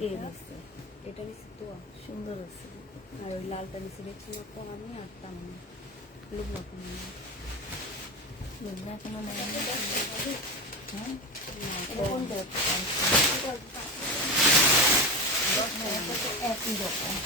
কে নিচ্ছে? এটা নিচে তো সুন্দর আছে। আর ওই লালটা নিচে দেখছি না তো আমি আর তামান্না লুবনা তামান্না লুবনা এখনো নেই। হ্যাঁ এটা কোন একই রকম।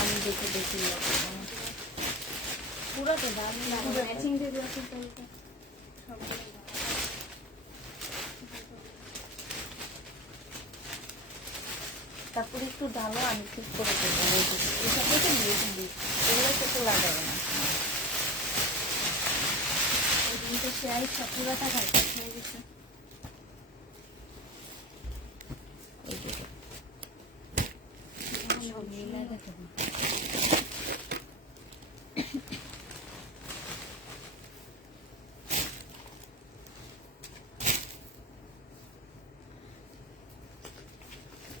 আমি দেখে দেখি পুরো তো দাম না ম্যাচিং দিয়ে দেওয়া তো তারপরে একটু ডালো আমি ঠিক করে দেবো। এসব তো নিয়েছি, এগুলো তো লাগাবে না। ওই দিন তো শেয়ার পুরাটা খাইতে হয়ে গেছে সব মিলাই দেখো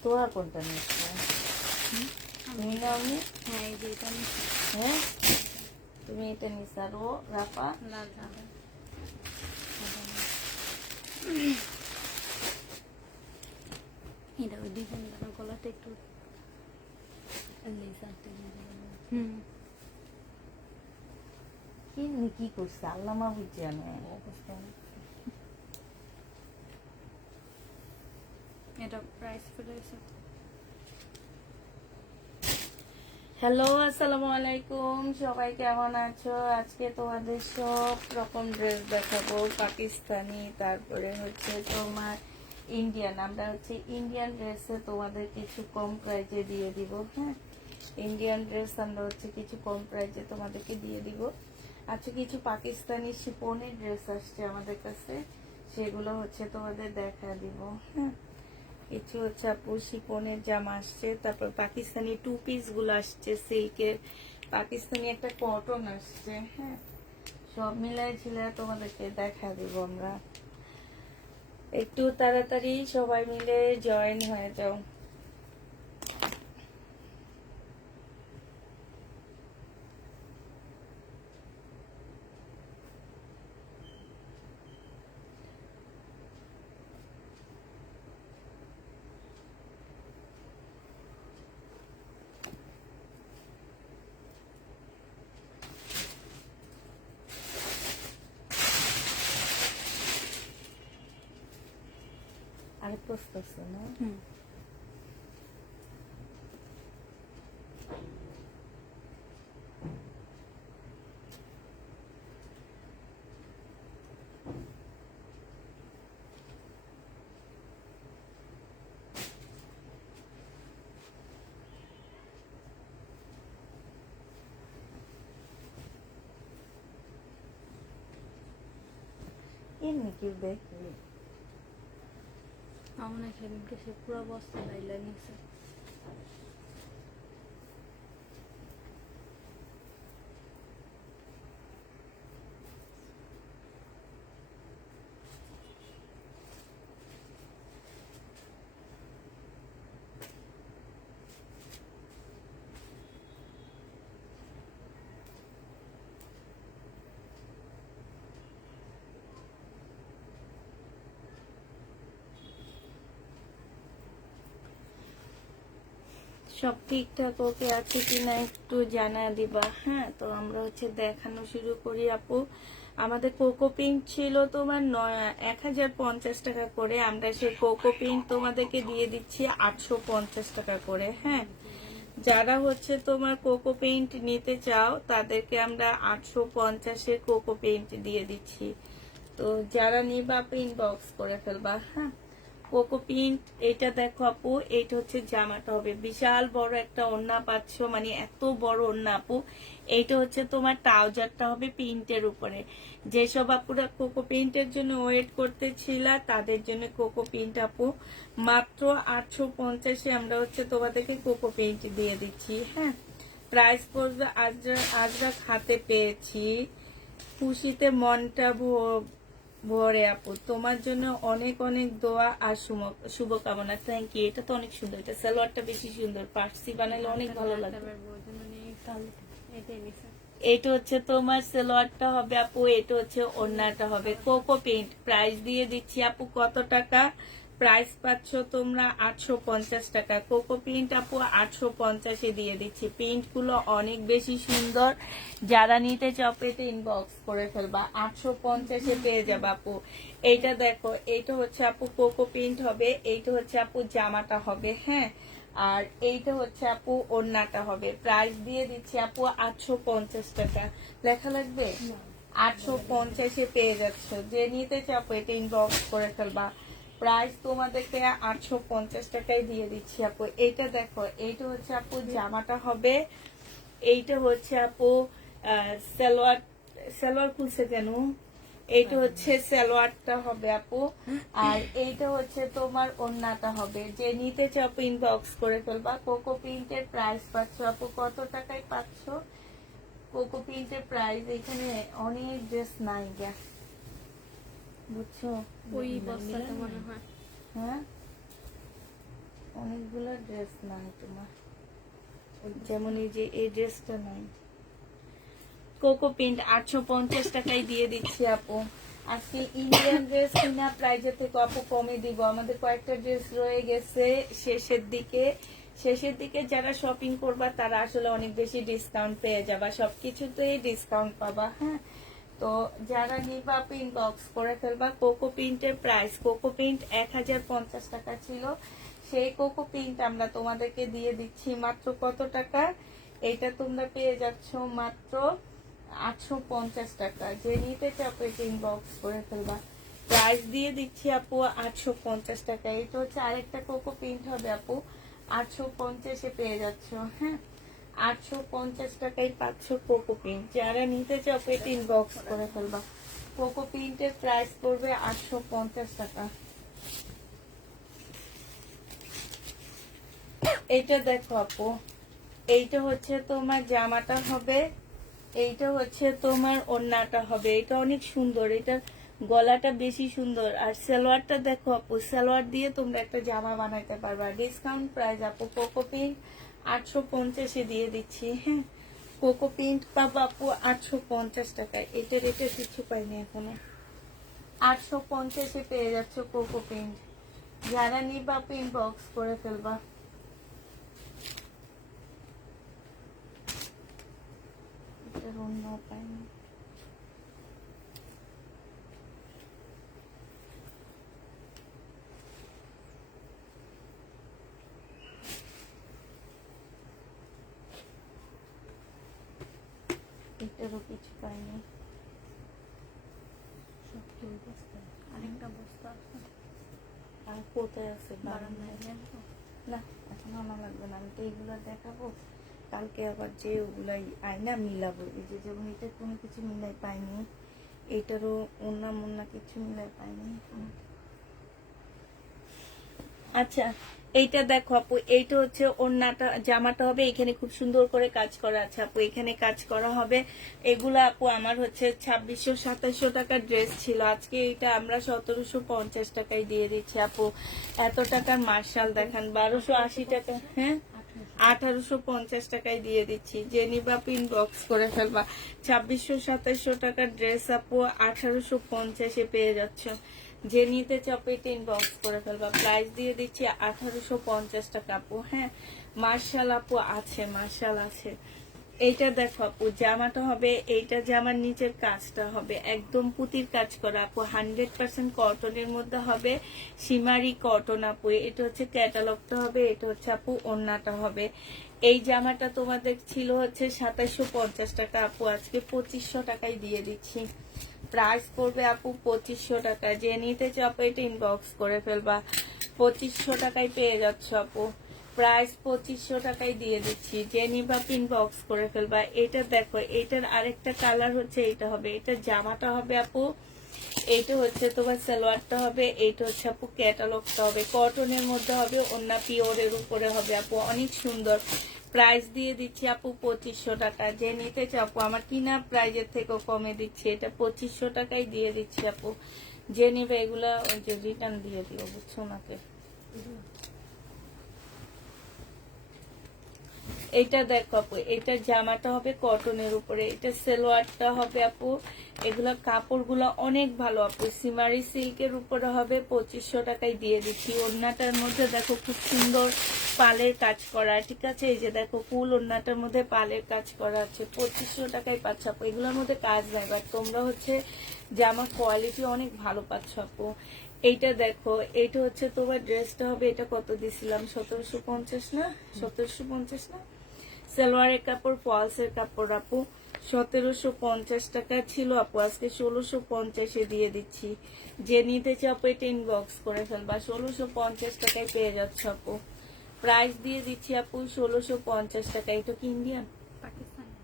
তোরা কোনটা নিচ্ছ? তুমি নাওনি? হ্যাঁ এই যে এটা নিচ্ছি হ্যাঁ তুমি এটা নিচ্ছ আর ও রাপা লাল সাদা এটা ওই ডিজাইন গলাটা একটু কি করছে আল্লাহ মাহবুব জানে অবস্থা। এটা প্রাইস পড়ে গেছে হ্যালো আসসালামু আলাইকুম, সবাই কেমন আছো? আজকে তোমাদের সব রকম ড্রেস দেখাবো, পাকিস্তানি, তারপরে হচ্ছে তোমার ইন্ডিয়ান। আমরা হচ্ছে ইন্ডিয়ান ড্রেসে তোমাদের কিছু কম প্রাইজে দিয়ে দিব। হ্যাঁ ইন্ডিয়ান ড্রেস আমরা হচ্ছে কিছু কম প্রাইজে তোমাদেরকে দিয়ে দিব। আচ্ছা কিছু পাকিস্তানি শিপনের ড্রেস আসছে আমাদের কাছে, সেগুলো হচ্ছে তোমাদের দেখা দিব। হ্যাঁ কিছু হচ্ছে আপু শিপনের জামা আসছে, তারপর পাকিস্তানি টু পিস গুলো আসছে, সিল্কের পাকিস্তানি একটা কটন আসছে। হ্যাঁ সব মিলাই ঝিলাই তোমাদেরকে দেখা দিব আমরা। একটু তাড়াতাড়ি সবাই মিলে জয়েন হয়ে যাও। আর প্রস্তুত না এমনি কেউ দেখে আমার সেদিনকে সে পুরো বস্তা লাইলা নিয়েছে সব ঠিকঠাক ওকে আছে কিনা একটু জানা দিবা। হ্যাঁ তো আমরা হচ্ছে দেখানো শুরু করি আপু। আমাদের কোকো পিঙ্ক ছিল তোমার 1050 টাকা করে, আমরা সেই কোকো পিঙ্ক তোমাদেরকে দিয়ে দিচ্ছি 850 টাকা করে। হ্যাঁ যারা হচ্ছে তোমার কোকো পেইন্ট নিতে চাও তাদেরকে আমরা 850-এর কোকো পেইন্ট দিয়ে দিচ্ছি। তো যারা নিবা ইনবক্স করে ফেলবা। হ্যাঁ কোকো প্রিন্ট। এটা দেখো আপু, এটা হচ্ছে জামাটা হবে বিশাল বড় একটা ওড়না পাচ্ছ, মানে এত বড় ওড়না আপু। এইটা হচ্ছে তোমার ট্রাউজারটা হবে প্রিন্টের উপরে। যেসব আপুরা কোকো প্রিন্টের জন্য ওয়েট করতেছিল তাদের জন্য কোকো প্রিন্ট আপু। মাত্র 850-এ আমরা হচ্ছে তোমাদেরকে কোকো প্রিন্ট দিয়ে দিচ্ছি। হ্যাঁ, প্রাইস পড়বে আজরাক হাতে পেয়েছি, খুশিতে মনটা ভরে আপু। তোমার জন্য অনেক অনেক দোয়া আর শুভকামনা। Thank you. এটা তো অনেক সুন্দর, এটা সালোয়ারটা বেশি সুন্দর, পার্সি বানাইলে অনেক ভালো লাগবে। এটা হচ্ছে তোমার সালোয়ারটা হবে আপু, এটা হচ্ছে ওড়নাটা হবে কোকো প্রিন্ট। প্রাইস দিয়ে দিচ্ছি আপু কত টাকা? প্রাইস পাচ্ছ তোমরা 850 টাকা। কোকো প্রিন্ট আপু 850-এ দিয়ে দিচ্ছি। প্রিন্ট গুলো অনেক বেশি সুন্দর, যারা নিতে চাও পেতে ইনবক্স করে ফেলবা। 850-এ পেয়ে যাবে আপু। এইটা দেখো, এইটা হচ্ছে আপু কোকো প্রিন্ট হবে, এইটা হচ্ছে আপু জামাটা হবে। হ্যাঁ, আর এইটা হচ্ছে আপু ওড়নাটা হবে। প্রাইস দিয়ে দিচ্ছি আপু 850 টাকা। লেখা লাগবে? 850-এ পেয়ে যাচ্ছ। যে নিতে চাও এটা ইনবক্স করে ফেলবা। প্রাইস তোমাদেরকে 850 টাকায় দিয়ে দিচ্ছি আপু। এইটা দেখো, এইটা হচ্ছে আপু জামাটা হবে, এইটা হচ্ছে আপু সালোয়ার। সালোয়ার খুলছে কেন? এইটা হচ্ছে সালোয়ারটা হবে আপু, আর এইটা হচ্ছে তোমার ওড়নাটা হবে। যে নিতে চাও আপু ইনবক্স করে ফেলবা। কোকো প্রিন্টের প্রাইস পাচ্ছ আপু কত টাকায় পাচ্ছ? কোকো প্রিন্টের প্রাইস এখানে অনেক ড্রেস নাই গা, বুঝছো? ওই বস্তাটা মনে হয়। হ্যাঁ, অনেকগুলো ড্রেস নাই তোমার, যেমন এই যে এই ড্রেসটা নাই। কোকো প্রিন্ট 850 টাকায় দিয়ে দিচ্ছি আপু। আজকে ইন্ডিয়ান ড্রেস কিনা প্রাইজের থেকে আপু কমে দিব। আমাদের কয়েকটা ড্রেস রয়ে গেছে শেষের দিকে যারা শপিং করবা তারা আসলে অনেক বেশি ডিসকাউন্ট পেয়ে যাবা, সবকিছুতেই ডিসকাউন্ট পাবা। হ্যাঁ, তো যারা নিবা আপু ইনবক্স করে ফেলবা। কোকো প্রিন্টের প্রাইস, কোকো প্রিন্ট 1050 টাকা ছিল, সেই কোকো প্রিন্ট আমরা তোমাদেরকে দিয়ে দিচ্ছি মাত্র কত টাকা? এটা তোমরা পেয়ে যাচ্ছ মাত্র 850 টাকা। যে নিতে চাও এটা ইনবক্স করে ফেলবা। প্রাইস দিয়ে দিচ্ছি আপু 850 টাকা। এটা হচ্ছে আরেকটা কোকো প্রিন্ট হবে আপু, 850-এ পেয়ে যাচ্ছ। হ্যাঁ, 850 টাকায় পাচ্ছ কোকো প্রিন্ট। যারা নিতে চাও এটা ইনবক্স করে ফেলবা। কোকো প্রিন্টের প্রাইস পড়বে 850 টাকা। এইটা দেখো আপু, এইটা হচ্ছে তোমার জামাটা হবে, এইটা হচ্ছে তোমার ওড়নাটা হবে। এটা অনেক সুন্দর, এটা গলাটা বেশি সুন্দর। আর সালোয়ারটা দেখো আপু, সালোয়ার দিয়ে তোমরা একটা জামা বানাইতে পারবা। ডিসকাউন্ট প্রাইস আপু, কোকো প্রিন্ট 850-এ দিয়ে দিচ্ছি। হ্যাঁ, কোকো প্রিন্ট পাবো আপু 850 টাকায়। এটা রেটে কিছু পাইনি এখনো। 850-এ পেয়ে যাচ্ছ কোকো প্রিন্ট। যারা নিবা আপু ইনবক্স করে ফেলবা। এটার অন্য পাইনি। এটারও কিছু পাইনি। আরেকটা বস্তা আছে আর কোথায় আছে? বারান্দায়। না, এখন আনা লাগবে না। আমি তো এইগুলো দেখাবো, কালকে আবার যে ওগুলাই আয়না মিলাবো। এই যে যেমন এটা কোনো কিছু মিলাই পাইনি, এটারও অন্য মন্না কিছু মিলাই পাইনি। আচ্ছা, এইটা দেখো আপু, এইটা হচ্ছে ওড়নাটা, জামাটা হবে। এখানে খুব সুন্দর করে কাজ করা আছে আপু, এখানে কাজ করা হবে। এগুলো আপু আমার হচ্ছে 2600-2700 টাকার ড্রেস ছিল, আজকে এটা আমরা 1750 টাকায় দিয়ে দিচ্ছি আপু। এত টাকার মার্শাল দেখান 1280 টাকা। হ্যাঁ, 1850 টাকায় দিয়ে দিচ্ছি। যে নিবা ইনবক্স করে ফেলবা। 2600-2700 টাকার ড্রেস আপু 1850-এ পেয়ে যাচ্ছ। যে নিতে চাও এটা ইনবক্স করে ফেলবা। প্রাইস দিয়ে দিচ্ছি 1850 টাকা আপু। হ্যাঁ, মার্শাল আপু আছে, মার্শাল আছে। এইটা দেখো আপু, জামাটা হবে, এইটা জামার নিচের কাজটা হবে একদম পুতির কাজ করা আপু, 100% কটনের মধ্যে হবে, সীমারি কটন আপু। এটা হচ্ছে ক্যাটালগটা হবে, এটা হচ্ছে আপু ওড়নাটা হবে। এই জামাটা তোমাদের ছিল হচ্ছে 2750 টাকা আপু, আজকে 2500 টাকায় দিয়ে দিচ্ছি। প্রাইস পড়বে আপু 2500 টাকা। যে নিতে চাও এটা ইনবক্স করে ফেলবা। 2500 টাকায় পেয়ে যাচ্ছ আপু। প্রাইস 2500 টাকায় দিয়ে দিচ্ছি, যে নিবা ইনবক্স করে ফেলবা। এটা দেখো, এটার আরেকটা কালার হচ্ছে এটা হবে, এটা জামাটা হবে আপু, এইটা হচ্ছে তোমার সালোয়ারটা হবে, এইটা হচ্ছে আপু ক্যাটালগটা হবে, কটনের মধ্যে হবে, ওন্না পিওরের উপরে হবে আপু, অনেক সুন্দর। প্রাইস দিয়ে দিচ্ছি আপু 2500 টাকা। যে নিতে চাও আপু, আমার কিনা প্রাইজের থেকেও কমে দিচ্ছি, এটা 2500 টাকায় দিয়ে দিচ্ছি আপু। যে নিবে এগুলা ওই যে রিটার্ন দিয়ে দিও, বুঝছো ওনাকে। এটা দেখো আপু, এটা জামাটা হবে কটনের উপরে, এটা সালোয়ারটা হবে আপু। এগুলা কাপড়গুলো অনেক ভালো আপু, সিমারি সিল্কের উপরে হবে, 2500 টাকায় দিয়ে দিচ্ছি। ওড়নাটার মধ্যে দেখো খুব সুন্দর পালের কাজ করা, ঠিক আছে, এই যে দেখো ফুল ওড়নাটার মধ্যে পালের কাজ করা আছে, 2500 টাকায় পাচ্ছ আপু। এগুলোর মধ্যে কাজ নাই, বাট তোমরা হচ্ছে জামার কোয়ালিটি অনেক ভালো পাচ্ছ আপু। এইটা দেখো, এইটা হচ্ছে তোমার ড্রেসটা হবে, এটা কত দিছিলাম, 1750 না, 1750 না। সালোয়ারের কাপড়, ফলসের কাপড় আপু, 1750 টাকা ছিল আপু, আজকে 1650-এ দিয়ে দিচ্ছি। যে নিতে চাও আপু এটা ইনবক্স করে ফেলবা, 1650 টাকায় পেয়ে যাচ্ছ আপু। প্রাইস দিয়ে দিচ্ছি আপু 1650 টাকা। এটা কি ইন্ডিয়ান? পাকিস্তানি।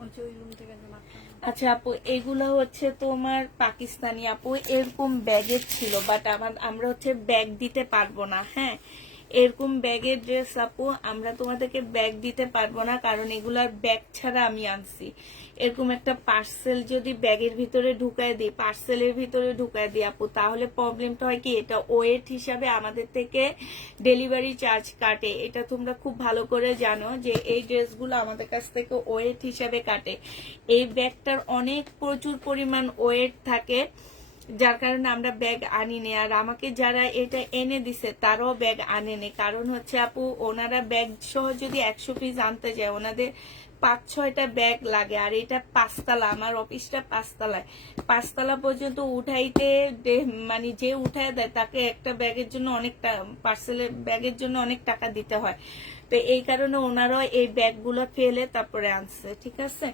ওই যে ওই রুম থেকে যে মাত্র আচ্ছা আপু, এগুলো হচ্ছে তোমার পাকিস্তানি আপু, এরকম ব্যাগের ছিল, বাট আমরা হচ্ছে ব্যাগ দিতে পারবো না। হ্যাঁ, এরকম ব্যাগের ড্রেস আপু আমরা তোমাদেরকে ব্যাগ দিতে পারবো না, কারণ এগুলার ব্যাগ ছাড়া আমি আনছি। এরকম একটা পার্সেল যদি ব্যাগের ভিতরে ঢুকায় দিই, পার্সেলের ভিতরে ঢুকায় দিই আপু, তাহলে প্রবলেমটা হয় কি, এটা ওয়েট হিসাবে আমাদের থেকে ডেলিভারি চার্জ কাটে। এটা তোমরা খুব ভালো করে জানো যে এই ড্রেসগুলো আমাদের কাছ থেকে ওয়েট হিসাবে কাটে। এই ব্যাগটার অনেক প্রচুর পরিমাণ ওয়েট থাকে, যার কারণে আমরা ব্যাগ আনিনি। আর আমাকে যারা এটা এনে দিছে তারাও ব্যাগ আনেনি, কারণ হচ্ছে আপু ওনারা ব্যাগ সহ যদি 100 পিস আনতে যায়, ওনাদের 5-6টা ব্যাগ লাগে। আর এটা 5তলা, আমার অফিসটা 5তলায়, 5তলা পর্যন্ত উঠাইতে মানে যে উঠায় দেয় তাকে একটা ব্যাগের জন্য অনেকটা, পার্সেলের ব্যাগের জন্য অনেক টাকা দিতে হয়। তো এই কারণে ওনারাও এই ব্যাগগুলো ফেলে তারপরে আনছে, ঠিক আছে।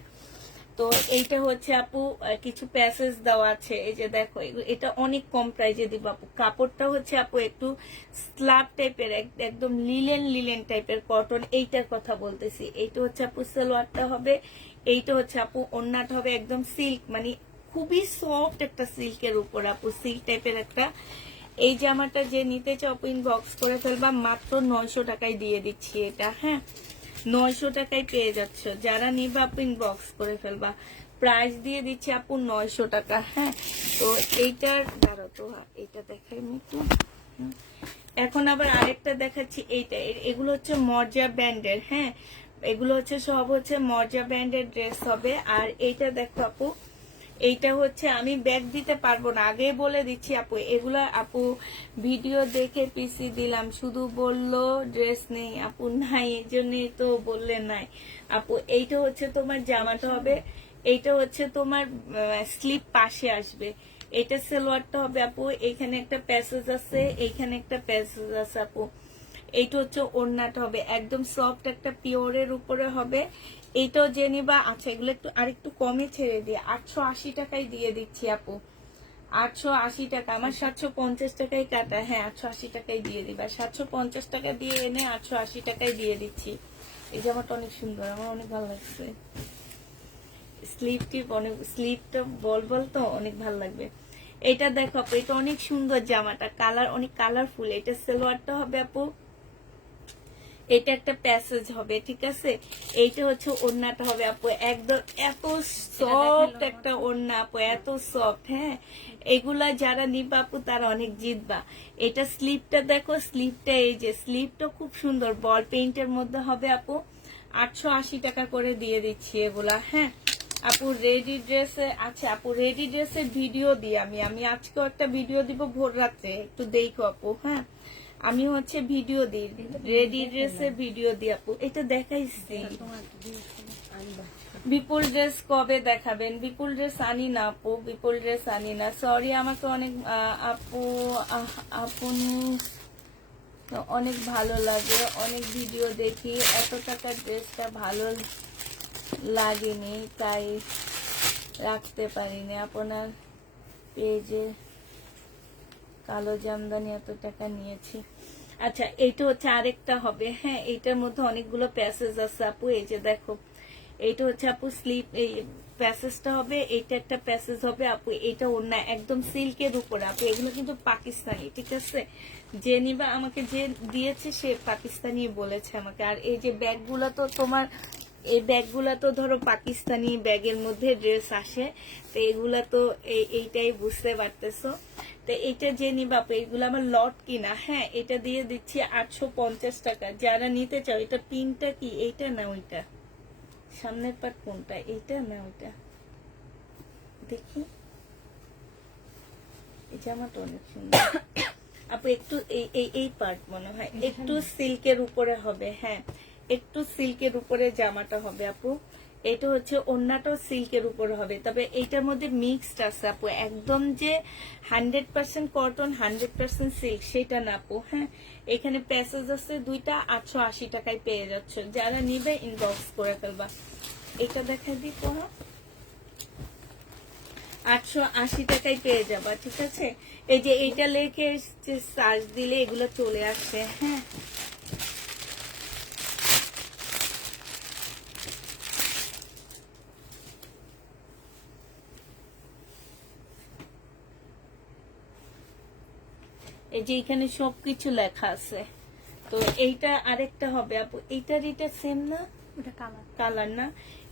তো এইটা হচ্ছে আপু কিছু প্যাসেজ দেওয়া আছে, এই যে দেখো, এটা অনেক কম প্রাইজে দিব আপু। কাপড়টা হচ্ছে আপু একটু স্লাব টাইপের, একদম লিলেন টাইপের কটন, এইটার কথা বলতেছি। এইটা হচ্ছে আপু সালোয়ারটা হবে, এইটা হচ্ছে আপু ওড়নাটা হবে একদম সিল্ক, মানে খুবই সফট একটা সিল্কের উপর আপু, সিল্ক টাইপের একটা। এই জামাটা যে নিতে চাও আপু ইনবক্স করে ফেলবা, মাত্র 900 টাকায় দিয়ে দিচ্ছি এটা। হ্যাঁ, 900 টাকায় পেয়ে যাচ্ছ, যারা নিবা আপু ইনবক্স করে ফেলবা। প্রাইস দিয়ে দিচ্ছি আপু 900 টাকা। হ্যাঁ, তো এইটার দাঁড়ো তো, এইটা দেখাই আমি একটু। এখন আবার আরেকটা দেখাচ্ছি, এইটা, এগুলো হচ্ছে মর্জা ব্যান্ডের। হ্যাঁ, এগুলো হচ্ছে সব হচ্ছে মর্জা ব্যান্ডের ড্রেস হবে। আর এইটা দেখো আপু, এইটা হচ্ছে আমি ব্যাগ দিতে পারবো না, আগে বলে দিচ্ছি আপু। এগুলা আপু ভিডিও দেখে পিসি দিলাম, শুধু বললো ড্রেস নেই আপু, নাই, এই জন্যই তো বললে নাই আপু। এইটা হচ্ছে তোমার জামাটা হবে, এইটা হচ্ছে তোমার স্লিপ পাশে আসবে, এটা সালোয়ারটা হবে আপু। এইখানে একটা প্যাসেজ আছে, এইখানে একটা প্যাসেজ আছে আপু। এইটা হচ্ছে ওড়নাটা হবে, একদম সফট একটা পিওরের উপরে হবে। এইটাও যে নিবা, আচ্ছা এগুলো একটু আরেকটু কমে ছেড়ে দিয়ে 880 টাকায় দিয়ে দিচ্ছি আপু, 880 টাকা। আমার 750 টাকায় কাটা, হ্যাঁ 880 টাকায় দিয়ে দিবা, 750 টাকা দিয়ে এনে 880 টাকায় দিয়ে দিচ্ছি। এই জামাটা অনেক সুন্দর, আমার অনেক ভালো লাগছে। স্লিপটা বল তো অনেক ভালো লাগবে। এটা দেখো আপু, এটা অনেক সুন্দর জামাটা, কালার অনেক কালারফুল। এটা সালোয়ারটা হবে আপু, এটা একটা প্যাসেজ হবে, ঠিক আছে। এইটা হচ্ছে ওড়নাটা হবে আপু, একদম এত সফট একটা ওড়না আপু, এত সফট। হ্যাঁ, এগুলা যারা নিবা আপু তারা অনেক জিতবা। এটা স্লিপটা দেখো, স্লিপটা এই যে স্লিপটা খুব সুন্দর, বল পেইন্টের মধ্যে হবে আপু। 880 টাকা করে দিয়ে দিচ্ছি এগুলা। হ্যাঁ আপু, রেডি ড্রেসে, আচ্ছা আপু রেডি ড্রেসের ভিডিও দিই আমি আজকেও একটা ভিডিও দিব ভোর রাত্রে, একটু দেখো আপু। হ্যাঁ, আমি হচ্ছে ভিডিও দিই, রেডি ড্রেসের ভিডিও দিই আপু। এটা দেখাইছি। বিপুল ড্রেস কবে দেখাবেন? বিপুল ড্রেস আনি না আপু, বিপুল ড্রেস আনি না, সরি। আমাকে অনেক আপু আপনি অনেক ভালো লাগে, অনেক ভিডিও দেখি, এত টাকার ড্রেসটা ভালো লাগেনি তাই রাখতে পারিনি। আপনার পেজে কালো জামদানি এত টাকা নিয়েছি। আচ্ছা, এইটা হচ্ছে আরেকটা হবে। হ্যাঁ, এইটার মধ্যে অনেকগুলো প্যাসেজ আছে আপু। এই যে দেখো, এইটা হচ্ছে আপু স্লিপ, এই প্যাসেজটা হবে, এইটা একটা প্যাসেজ হবে আপু। এইটা অন্য একদম সিল্কের উপরে আপু। এগুলো কিন্তু পাকিস্তানি, ঠিক আছে? যে নিবা, আমাকে যে দিয়েছে সে পাকিস্তানি বলেছে আমাকে। আর এই যে ব্যাগগুলো তো তোমার, এই ব্যাগগুলা তো ধরো পাকিস্তানি ব্যাগের মধ্যে ড্রেস আসে, তো এগুলা তো এইটাই বুঝতে পারতেছো। তো এইটা যে নিবা আপু, এগুলো আমার লট কিনা। হ্যাঁ, এটা দিয়ে দিচ্ছি 850 টাকা। যারা নিতে চাও, এটা পিনটা কি, এইটা না ওইটা, সামনের পাট কোনটা, এইটা না ওইটা, দেখি। এই জামাটা অনেক সুন্দর আপু। একটু এই পার্ট মনে হয় একটু সিল্কের উপরে হবে। হ্যাঁ, একটু সিল্কের উপরে জামাটা হবে আপু। এটা হচ্ছে ওন্নাটাও সিল্কের উপরে হবে, তবে এইটার মধ্যে মিক্সড আছে আপু। একদম যে 100% কটন 100% সিল্ক সেটা না আপু। হ্যাঁ, এখানে প্যাসেজ আছে দুইটা, 880 টাকায় পেয়ে যাচ্ছ। যারা নিবে ইনবক্স করে ফেলবা। এটা দেখা দিই পড়া, 880 টাকায় পেয়ে যাবা, ঠিক আছে? এই যে এইটা লেখে সার্চ দিলে এগুলো চলে আসে। হ্যাঁ, এই যে এখানে সবকিছু লেখা আছে। তো এইটা আরেকটা হবে আপু। এইটার এটা সেম না, ওটা কালার। কালার না,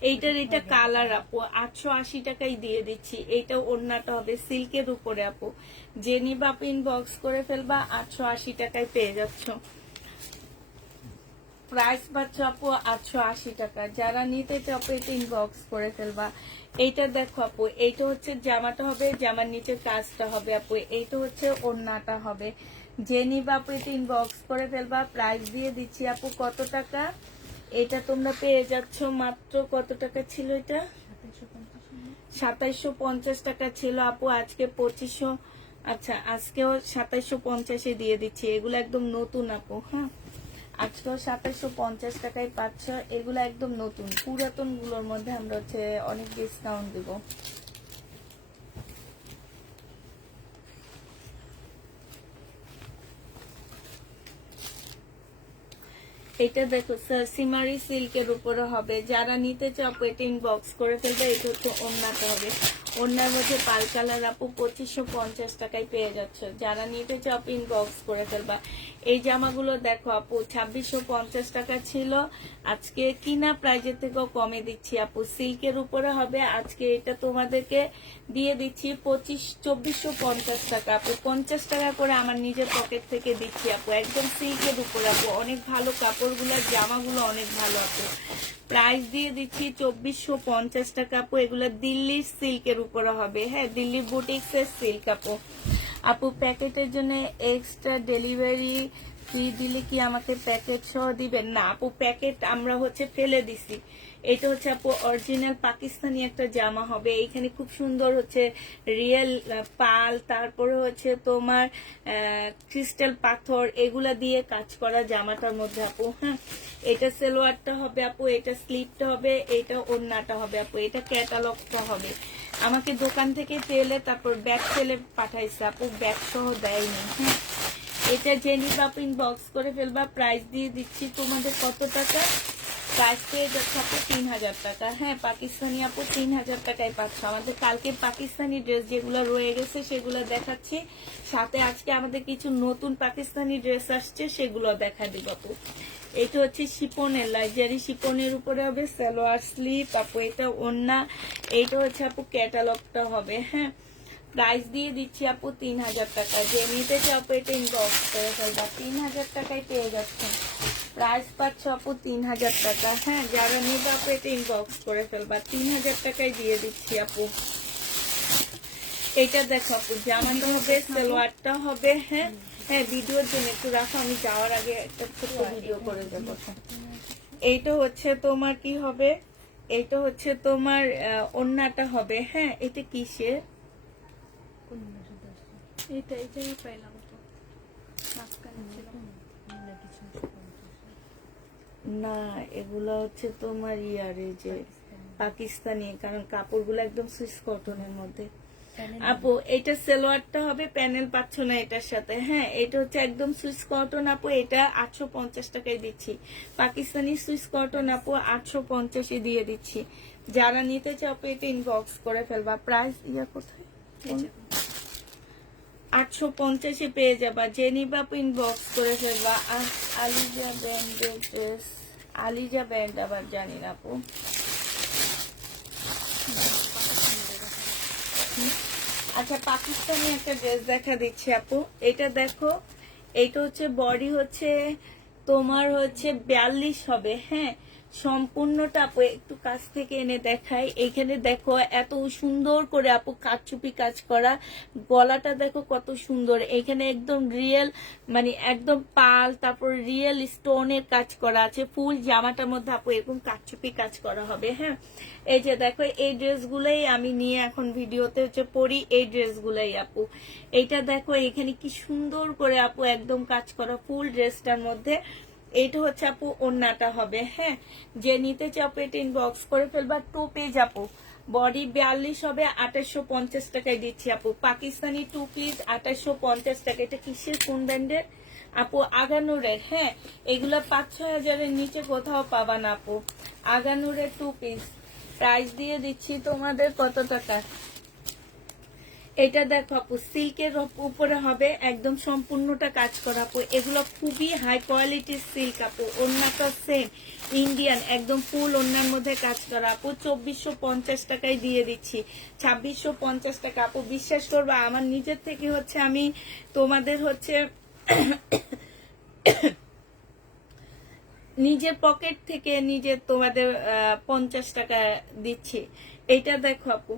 এইটার এটা কালার আপু। 880 টাকাই দিয়ে দিচ্ছি। এইটা ওড়নাটা হবে সিল্কের উপরে আপু। যে নিবা আপু ইনবক্স করে ফেলবা, 880 টাকায় পেয়ে যাচ্ছ। প্রাইস পাচ্ছ আপু 880 টাকা। যারা নিতে চাও এটা ইনবক্স করে ফেলবা। এইটা দেখো আপু, এইটা হচ্ছে জামাটা হবে, জামার নিচের কাজটা হবে আপু। এইটা হচ্ছে ওড়নাটা হবে। যে নিবা আপু এটা ইনবক্স করে ফেলবা। প্রাইস দিয়ে দিচ্ছি আপু কত টাকা, এটা তোমরা পেয়ে যাচ্ছ মাত্র, কত টাকা ছিল এটা, 2750 টাকা ছিল আপু। আজকে 2500, আচ্ছা আজকেও 2750 দিয়ে দিচ্ছি। এগুলো একদম নতুন আপু। হ্যাঁ, আজকেও 2750 টাকায় পাচ্ছ। এগুলো একদম নতুন। পুরাতন গুলোর মধ্যে আমরা হচ্ছে অনেক ডিসকাউন্ট দিব। এটা দেখো সিমারি সিল্কের উপরে হবে। যারা নিতে চাও এটা ইনবক্স করে ফেলবে। এটা হচ্ছে ওড়নাটা হবে। ওড়নার মধ্যে পাল কালার আপু 2550 টাকায় পেয়ে যাচ্ছে। যারা নিতে চাও ইনবক্স করে ফেলবা। এই জামাগুলো দেখো আপু 2650 টাকা ছিল, আজকে কিনা প্রাইজের থেকেও কমে দিচ্ছি আপু। সিল্কের উপরে হবে। আজকে এটা তোমাদেরকে দিয়ে দিচ্ছি 2450 টাকা আপু। 50 টাকা করে আমার নিজের পকেট থেকে দিচ্ছি আপু। একদম সিল্কের উপরে আপু, অনেক ভালো কাপড়গুলো, জামাগুলো অনেক ভালো আপু। প্রাইস দিয়ে দিচ্ছি 2450 টাকা আপু। এগুলো দিল্লির সিল্কের উপরে হবে। হ্যাঁ, দিল্লির বুটিক্সের সিল্ক আপু। আপু প্যাকেটের জন্য এক্সট্রা ডেলিভারি ফ্রি দিলে কি আমাকে প্যাকেট সহ দিবেন? না আপু, প্যাকেট আমরা হচ্ছে ফেলে দিছি। এটা হচ্ছে আপু অরিজিনাল পাকিস্তানি একটা জামা হবে। এইখানে খুব সুন্দর হচ্ছে রিয়েল পাল, তারপরে হচ্ছে তোমার ক্রিস্টাল পাথর, এগুলা দিয়ে কাজ করা জামাটার মধ্যে আপু। হ্যাঁ, এটা সেলোয়ারটা হবে আপু, এটা স্লিপটা হবে, এটা ওড়নাটা হবে আপু, এটা ক্যাটালগটা হবে। আমাকে দোকান থেকে পেলে তারপর ব্যাগ ফেলে পাঠাইছে আপু, ব্যাগ সহ দেয়নি। হ্যাঁ, এটা জেনি বাপ ইনবক্স করে ফেলবা। প্রাইস দিয়ে দিচ্ছি তোমাদের কত টাকা, প্রাইস পেয়ে যাচ্ছে আপু 3000 টাকা। হ্যাঁ, পাকিস্তানি আপু 3000 টাকায় পাচ্ছ। আমাদের কালকে পাকিস্তানি ড্রেস যেগুলো রয়ে গেছে সেগুলো দেখাচ্ছি, সাথে আজকে আমাদের কিছু নতুন পাকিস্তানি ড্রেস আসছে সেগুলো দেখা দিব আপু। এটা হচ্ছে শিপনের, লাইজারি শিপনের উপরে হবে সালোয়ার স্লিভ আপু। এটা ওড়না, এইটা হচ্ছে আপু ক্যাটালগটা হবে। হ্যাঁ, প্রাইস দিয়ে দিচ্ছি আপু 3000 টাকা। যে নিতে চাও আপু এটা ইনবক্স করে ফেলবা। 3000 টাকায় পেয়ে যাচ্ছেন। প্রাইস পাচ্ছ আপু 3000 টাকা। হ্যাঁ, যারা নিবে আপু এটা ইনবক্স করে ফেলবা। 3000 টাকায় দিয়ে দিচ্ছি আপু। এটা দেখো আপু, জামাটা হবে, সালোয়ারটা হবে। হ্যাঁ হ্যাঁ, ভিডিওর জন্য একটু রাখো, আমি যাওয়ার আগে একটা ছোট্ট ভিডিও করে দেবো। এইটা হচ্ছে তোমার কি হবে, এইটা হচ্ছে তোমার ওড়নাটা হবে। হ্যাঁ, এটা কিসের, এটাই পাইলাম তো, মাঝখানে ছিল না এগুলো হচ্ছে তোমার ইয়ারে যে পাকিস্তানি, কারণ কাপড়গুলো একদম সুইস কটনের মধ্যে। আপু এটা সালোয়ারটা হবে প্যানেল পাচ্ছ না এটার সাথে, হ্যাঁ এটা হচ্ছে একদম সুইস কটন আপু, এটা 850 টাকায় দিচ্ছি। পাকিস্তানি সুইস কটন আপু 850 দিয়ে দিচ্ছি। যারা নিতে চাও আপু এটা ইনবক্স করে ফেলবা। প্রাইস ইয়া কোথায়, 850 পেয়ে যাবা। যে নিবা আপু ইনবক্স করে ফেলবা। আলিজা ব্যান্ডের ড্রেস, আলিজা ব্যান্ড আবার জানি না আপু। আচ্ছা পাকিস্তানি একটা ড্রেস দেখা দিচ্ছি আপু, এটা দেখো। এটা হচ্ছে বডি হচ্ছে তোমার হচ্ছে 42 হবে, হ্যাঁ সম্পূর্ণটা আপু একটু কাছ থেকে এনে দেখাই। এখানে দেখো এত সুন্দর করে আপু কারচুপি কাজ করা, গলাটা দেখো কত সুন্দর, এখানে একদম রিয়েল মানে একদম পাল, তারপর রিয়েল স্টোনের কাজ করা আছে। ফুল জামাটার মধ্যে আপু এরকম কারচুপি কাজ করা হবে, হ্যাঁ এই যে দেখো এই ড্রেসগুলোই আমি নিয়ে এখন ভিডিওতে হচ্ছে পরি, এই ড্রেসগুলোই আপু। এইটা দেখো এখানে কি সুন্দর করে আপু একদম কাজ করা ফুল ড্রেসটার মধ্যে। এইটা হচ্ছে আপু ওড়নাটা হবে, হ্যাঁ যে নিতে চাও এটা ইনবক্স করে ফেলবা। 2 পিস আপু, বডি 42 হবে, 2850 টাকায় দিচ্ছি আপু। পাকিস্তানি 2 পিস 2850 টাকা। এটা কিসের কোন ব্র্যান্ডের আপু? আগানুরের, হ্যাঁ এগুলা 5-6 হাজারের নিচে কোথাও পাবা না আপু। আগানুরের 2 পিস প্রাইস দিয়ে দিচ্ছি তোমাদের কত টাকা। এটা দেখো আপু সিল্কের উপরে হবে, একদম সম্পূর্ণটা কাজ করা আপু। এগুলো খুবই হাই কোয়ালিটির সিল্ক আপু। ওড়নাটা সেম ইন্ডিয়ান, একদম ফুল ওড়নার মধ্যে কাজ করা আপু। 2450 টাকায় দিয়ে দিচ্ছি, 2650 টাকা আপু। বিশ্বাস করবা আমার নিজের থেকে হচ্ছে আমি তোমাদের হচ্ছে নিজের পকেট থেকে নিজের তোমাদের 50 টাকা দিচ্ছি। এইটা দেখো আপু,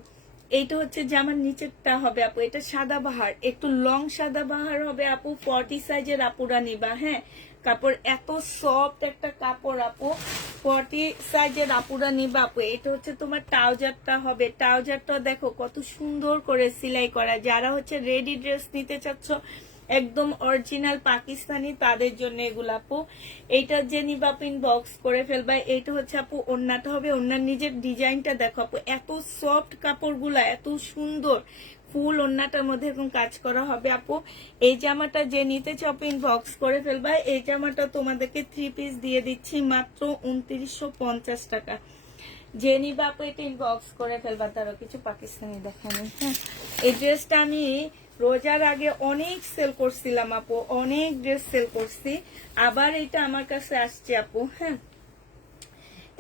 এইটা হচ্ছে জামার নিচেরটা হবে আপু, এটা সাদা বাহার, একটু লং সাদা বাহার হবে আপু। 40 সাইজের আপুরা নিবা, হ্যাঁ কাপড় এত সফট একটা কাপড় আপু, 40 সাইজের আপুরা নিবা আপু। এটা হচ্ছে তোমার ট্রাউজারটা হবে, ট্রাউজারটা দেখো কত সুন্দর করে সেলাই করা। যারা হচ্ছে রেডি ড্রেস নিতে চাচ্ছ একদম অরিজিনাল পাকিস্তানি তাদের জন্য এগুলো আপু। এইটা যে নিবা আপু ইনবক্স করে ফেলবা। এইটা হচ্ছে আপু ওড়নাটা হবে, ওড়নার নিজের ডিজাইনটা দেখো আপু, এত সফট কাপড়গুলা এত সুন্দর, ফুল ওড়নাটার মধ্যে এরকম কাজ করা হবে আপু। এই জামাটা যে নিতে চাও আপু ইনবক্স করে ফেলবা। এই জামাটা তোমাদেরকে 3 পিস দিয়ে দিচ্ছি মাত্র 2950 টাকা। যে নিবা আপু এটা ইনবক্স করে ফেলবা। তারও কিছু পাকিস্তানি দেখানি, হ্যাঁ এই ড্রেসটা আমি রোজার আগে অনেক সেল করছিলাম আপু, অনেক ড্রেস সেল করছি, আবার এটা আমার কাছে আসছে আপু, হ্যাঁ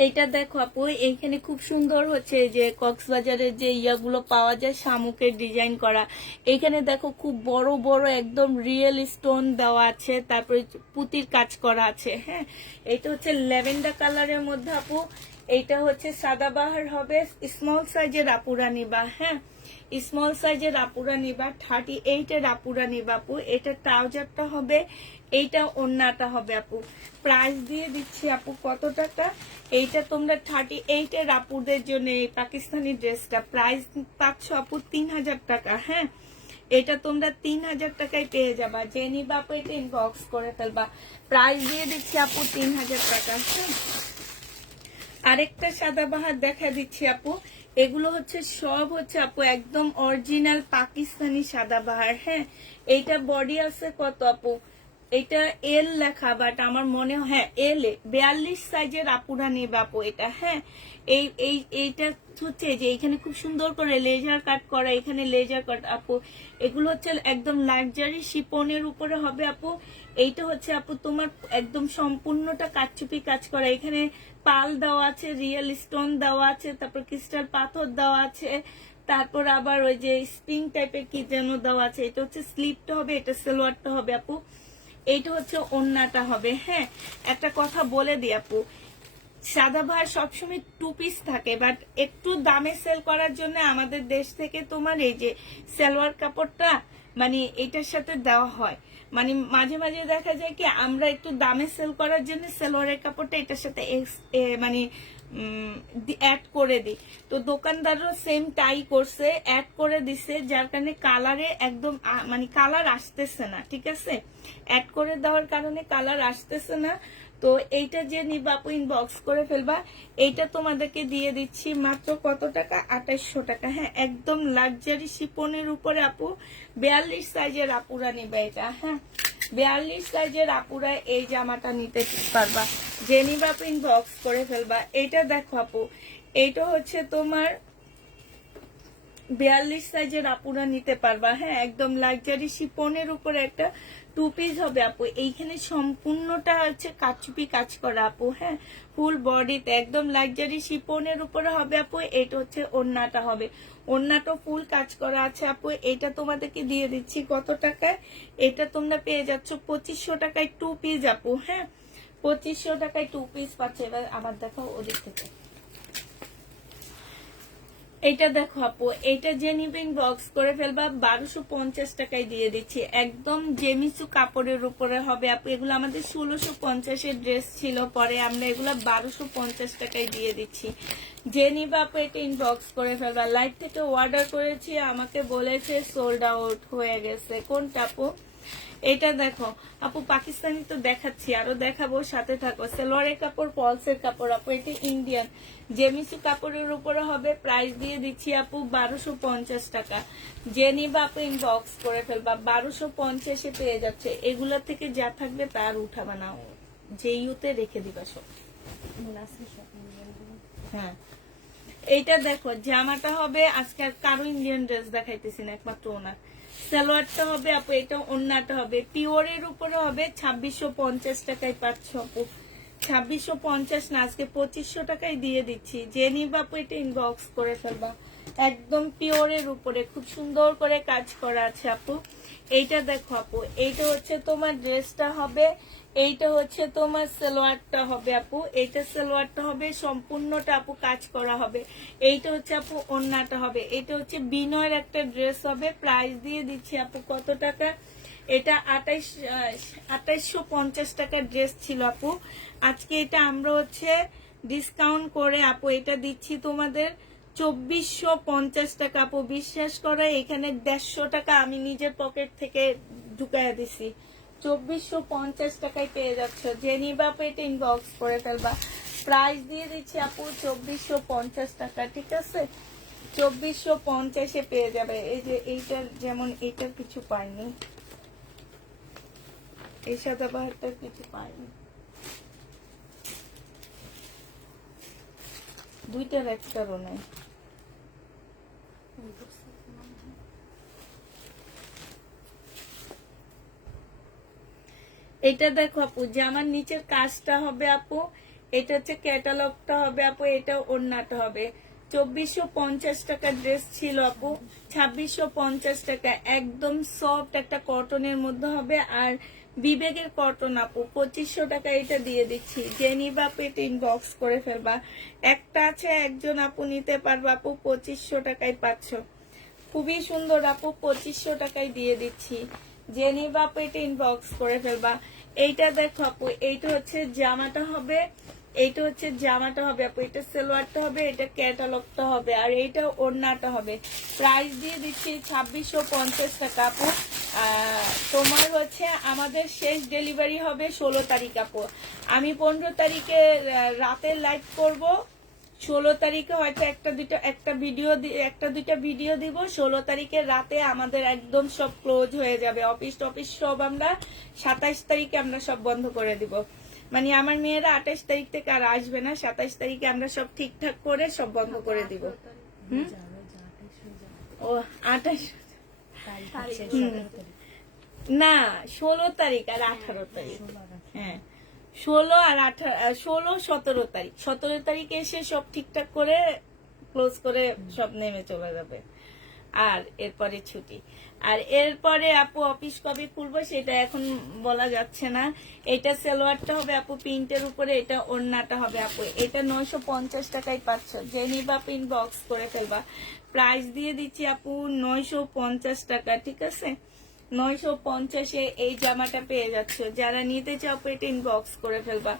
এইটা দেখো আপু এইখানে খুব সুন্দর হচ্ছে যে কক্সবাজারের যে ইয়াগুলো পাওয়া যায় শামুকের ডিজাইন করা। এইখানে দেখো খুব বড় বড় একদম রিয়েল স্টোন দেওয়া আছে, তারপরে পুতির কাজ করা আছে, হ্যাঁ এটা হচ্ছে ল্যাভেন্ডার কালারের মধ্যে আপু। এইটা হচ্ছে সাদাবাহার হবে, স্মল সাইজের আপুরা নিবা, হ্যাঁ স্মল সাইজের আপুরা নিবা, 38 এর আপুরা নিবা আপু। এটা ট্রাউজারটা হবে, এইটা ওড়নাটা হবে আপু। প্রাইস দিয়ে দিচ্ছি আপু কত টাকা। এইটা তোমরা 38 এর আপুদের জন্য এই পাকিস্তানি ড্রেসটা প্রাইস পাচ্ছ আপু 3000 টাকা, হ্যাঁ এটা তোমরা 3000 টাকায় পেয়ে যাবা। যে নিবা আপু এটা ইনবক্স করে ফেলবা। প্রাইস দিয়ে দিচ্ছি আপু 3000 টাকা, হ্যাঁ আরেকটা সাদাবাহার দেখা দিচ্ছি আপু। এগুলো হচ্ছে সব হচ্ছে আপু একদম অরিজিনাল পাকিস্তানি সাদাবাহার, হ্যাঁ এইটা বডি আছে কত আপু, এটা এল লেখা বাট আমার মনে হয় হ্যাঁ এল 42 সাইজের আপুরা নেবে আপু এটা, হ্যাঁ এইটা হচ্ছে যে এখানে খুব সুন্দর করে লেজার কাট করা, এখানে লেজার কাট আপু। এগুলো হচ্ছে একদম লাক্সারি শিপনের উপরে হবে আপু। এইটা হচ্ছে আপু তোমার একদম সম্পূর্ণটা কারচুপি কাজ করা, এখানে পাল দেওয়া আছে, রিয়েল স্টোন দেওয়া আছে, তারপর ক্রিস্টাল পাথর দেওয়া আছে, তারপর আবার ওই যে স্প্রিং টাইপের কি যেন দেওয়া আছে। এটা হচ্ছে স্লিপটা হবে, এটা সালোয়ারটা হবে আপু। এইটা হচ্ছে ওড়নাটা হবে, হ্যাঁ একটা কথা বলে দিই আপু, সাদাবাহার সবসময় 2 পিস থাকে, বাট একটু দামে সেল করার জন্য আমাদের দেশ থেকে তোমার এই যে সালোয়ার কাপড়টা মানে এটার সাথে দেওয়া হয়। মানে মাঝে মাঝে দেখা যায় কি আমরা একটু দামে সেল করার জন্য সালোয়ারের কাপড়টা এটার সাথে মানে অ্যাড করে দিই। তো দোকানদাররা সেম টাই করছে, অ্যাড করে দিছে, যার কারণে কালারে একদম মানে কালার আসতেছে না, ঠিক আছে অ্যাড করে দেওয়ার কারণে কালার আসতেছে না। তো এইটা যে নিবা আপু ইনবক্স করে ফেলবা। এইটা তোমাদেরকে দিয়ে দিচ্ছি মাত্র কত টাকা, 2800 টাকা। হ্যাঁ, একদম লাক্সারি শিপনের উপরে আপু 42 সাইজের আপুরা নিবা এটা। হ্যাঁ, 42 সাইজের আপুরা এই জামাটা নিতে পারবা। যে নিবা আপু ইনবক্স করে ফেলবা। এইটা দেখো আপু, এইটা হচ্ছে তোমার 42 সাইজের আপুরা নিতে পারবা। হ্যাঁ, একদম লাক্সারি শিপনের উপরে একটা 2 পিস হবে আপু। এইখানে সম্পূর্ণটা হচ্ছে কাচুপি কাজ করা আপু। হ্যাঁ, ফুল বডিতে একদম লাক্সারি শিপনের উপরে হবে আপু। এটা হচ্ছে ওড়নাটা হবে, ওড়নাটা ফুল কাজ করা আছে আপু। এটা তোমাদেরকে দিয়ে দিচ্ছি কত টাকায়, এটা তোমরা পেয়ে যাচ্ছ 2500 টাকায় 2 পিস আপু। হ্যাঁ, 2500 টাকায় 2 পিস পাচ্ছে। এবার আবার দেখো ওদিক থেকে। এটা দেখো আপু, এটা যে নিবেন বক্স করে ফেলবা 1250 টাকায় দিয়ে দিচ্ছি। একদম জেমিসু কাপড়ের উপরে হবে আপু। এগুলো আমাদের 1650 ড্রেস ছিল, পরে আমরা এগুলো 1250 টাকায় দিয়ে দিচ্ছি। যে নিবা আপু এটা ইনবক্স করে ফেলবা। লাইভ থেকে অর্ডার করেছি, আমাকে বলেছে সোল্ড আউট হয়ে গেছে। কোনটা আপু? এটা দেখো আপু, পাকিস্তানি তো দেখাচ্ছি, আরো দেখাবো, সাথে থাকো। সেলোয়ারের কাপড়, পলসের কাপড় আপু। এটা ইন্ডিয়ান জেমিসু কাপড়ের উপরে হবে। প্রাইস দিয়ে দিচ্ছি আপু 1250 টাকা। যে নিবা আপু ইনবক্স করে ফেলবা। 1250 পেয়ে যাচ্ছে। এগুলা থেকে যা থাকবে তার উঠাবা না, যে ইউতে রেখে দিবা সব। হ্যাঁ, এইটা দেখো জামাটা হবে, আজকে আর কারো ইন্ডিয়ান ড্রেস দেখাইতেছি না, একমাত্র ওনার। সালোয়ারটা হবে আপু, এটা ওন্নাটা হবে পিওরের উপরে হবে। 2650 টাকায় পাচ্ছ আপু। 2650 না, আজকে 2500 টাকায় দিয়ে দিচ্ছি। যে নিবা আপু এটা ইনবক্স করে ফেলবা। একদম পিওরের উপরে খুব সুন্দর করে কাজ করা আছে আপু। এইটা দেখো আপু, এইটা হচ্ছে তোমার ড্রেসটা হবে, এইটা হচ্ছে তোমার সালোয়ারটা হবে আপু। এইটা সালোয়ারটা হবে সম্পূর্ণটা আপু কাজ করা হবে। এইটা হচ্ছে আপু ওড়নাটা হবে। এটা হচ্ছে বিনয়ের একটা ড্রেস হবে। প্রাইস দিয়ে দিচ্ছি আপু কত টাকা, এটা 2850 টাকার ড্রেস ছিল আপু। আজকে এটা আমরা হচ্ছে ডিসকাউন্ট করে আপু এটা দিচ্ছি তোমাদের 2450 টাকা আপু। বিশ্বাস করো, এখানে 150 টাকা আমি নিজের পকেট থেকে ঢুকাইয়া দিছি। 2450 টাকায় পেয়ে যাচ্ছ। যে নিবা আপু এটা ইনবক্স করে ফেলবা। প্রাইস দিয়ে দিচ্ছি আপু 2450 টাকা। ঠিক আছে, 2450 পেয়ে যাবে। এই যে এইটার যেমন এইটার কিছু পাইনি, এই সাদা বাহারটার কিছু পাইনি, দুইটার একটারও নাই। এটা দেখো আপু, জামার নিচের কাজটা হবে আপু। এটা হচ্ছে ক্যাটালগটা হবে আপু। এটা ওড়নাটা হবে। 2450 টাকা ড্রেস ছিল আপু, 2650 টাকা। একদম সফট একটা কটনের মধ্যে হবে, আর বিবেকের কটন আপু। 2500 টাকা এটা দিয়ে দিচ্ছি। যে নিবা আপু এটা ইনবক্স করে ফেলবা। একটা আছে, একজন আপু নিতে পারবা আপু। 2500 টাকায় পাচ্ছ। খুবই সুন্দর আপু, 2500 টাকায় দিয়ে দিচ্ছি। যে নিবা আপু এটা ইনবক্স করে ফেলবা। এইটা দেখো আপু, এইটা হচ্ছে জামাটা হবে, এইটা হচ্ছে জামাটা হবে আপু। এটা সালোয়ারটা হবে, এটা ক্যাটালগটা হবে, আর এইটা ওড়নাটা হবে। প্রাইস দিয়ে দিচ্ছি 2650 টাকা আপু। তোমার হচ্ছে আমাদের শেষ ডেলিভারি হবে 16 তারিখ আপু। আমি 15 তারিখে রাতের লাইভ করব। 16 তারিখে হয়তো একটা দুইটা ভিডিও দিব। 16 তারিখে রাতে আমাদের একদম সব ক্লোজ হয়ে যাবে। অফিস টফিস সব আমরা 27 তারিখে আমরা সব বন্ধ করে দিব। মানে আমার মেয়েরা 28 তারিখ থেকে আর আসবে না। 27 তারিখে আমরা সব ঠিকঠাক করে সব বন্ধ করে দিব। ও 28 না, 16 তারিখ আর 18 তারিখ। হ্যাঁ, 16 আর 16 17 তারিখ। 17 তারিখে এসে সব ঠিকঠাক করে ক্লোজ করে সব নেমে চলে যাবে। আর এরপরে ছুটি। আর এরপরে আপু অফিস কবে খুলবো সেটা এখন বলা যাচ্ছে না। এটা সালোয়ারটা হবে আপু প্রিন্টের উপরে, এটা ওড়নাটা হবে আপু। এটা 950 টাকায় পাচ্ছ। যে নিবা আপু ইনবক্স করে ফেলবা। প্রাইস দিয়ে দিচ্ছি আপু 950 টাকা। ঠিক আছে, 950 এই জামাটা পেয়ে যাচ্ছ। যারা নিতে চাও এটা ইনবক্স করে ফেলবা।